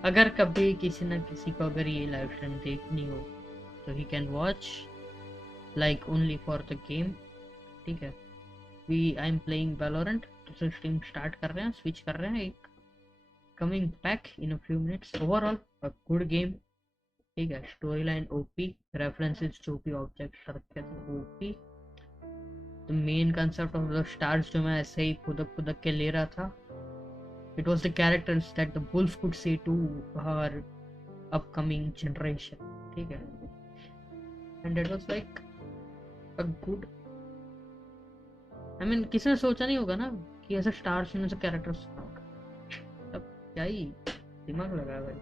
अगर कभी किसी ना किसी को अगर ये लाइव स्ट्रीम देखनी हो तो he can watch like only for the game ठीक है आई एम प्लेइंग वैलोरेंट तो स्ट्रीम स्टार्ट कर रहे हैं स्विच कर रहे हैं एक coming back in a few minutes overall a good game ठीक है स्टोरी लाइन ओपी रेफरेंसेस जो भी ऑब्जेक्ट्स रखे थे OP the main concept of the stars जो मैं ऐसे ही खुदक के ले रहा था it was the characters that the wolf could say to her upcoming generation ठीक है and it was like a good I mean किसी ने सोचा नहीं होगा ना कि ऐसे स्टार्स में से कैरेक्टर्स तब क्या ही दिमाग लगा भाई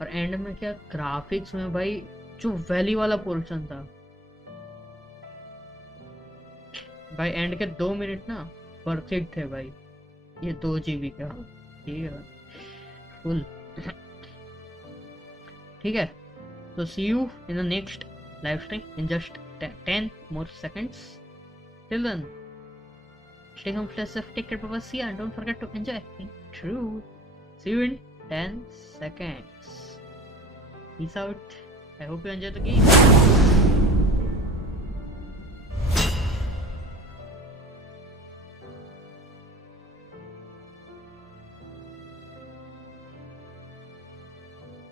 और एंड में क्या ग्राफिक्स में भाई जो वैली वाला पोर्शन था भाई एंड के 2 मिनट ना परफेक्ट थे भाई ये 2 GB का ठीक है फुल ठीक है तो see you in the next live stream in just 10 more seconds till then stay home stay safe take care bye see you and don't forget to enjoy true see you in 10 seconds peace out I hope you enjoy the game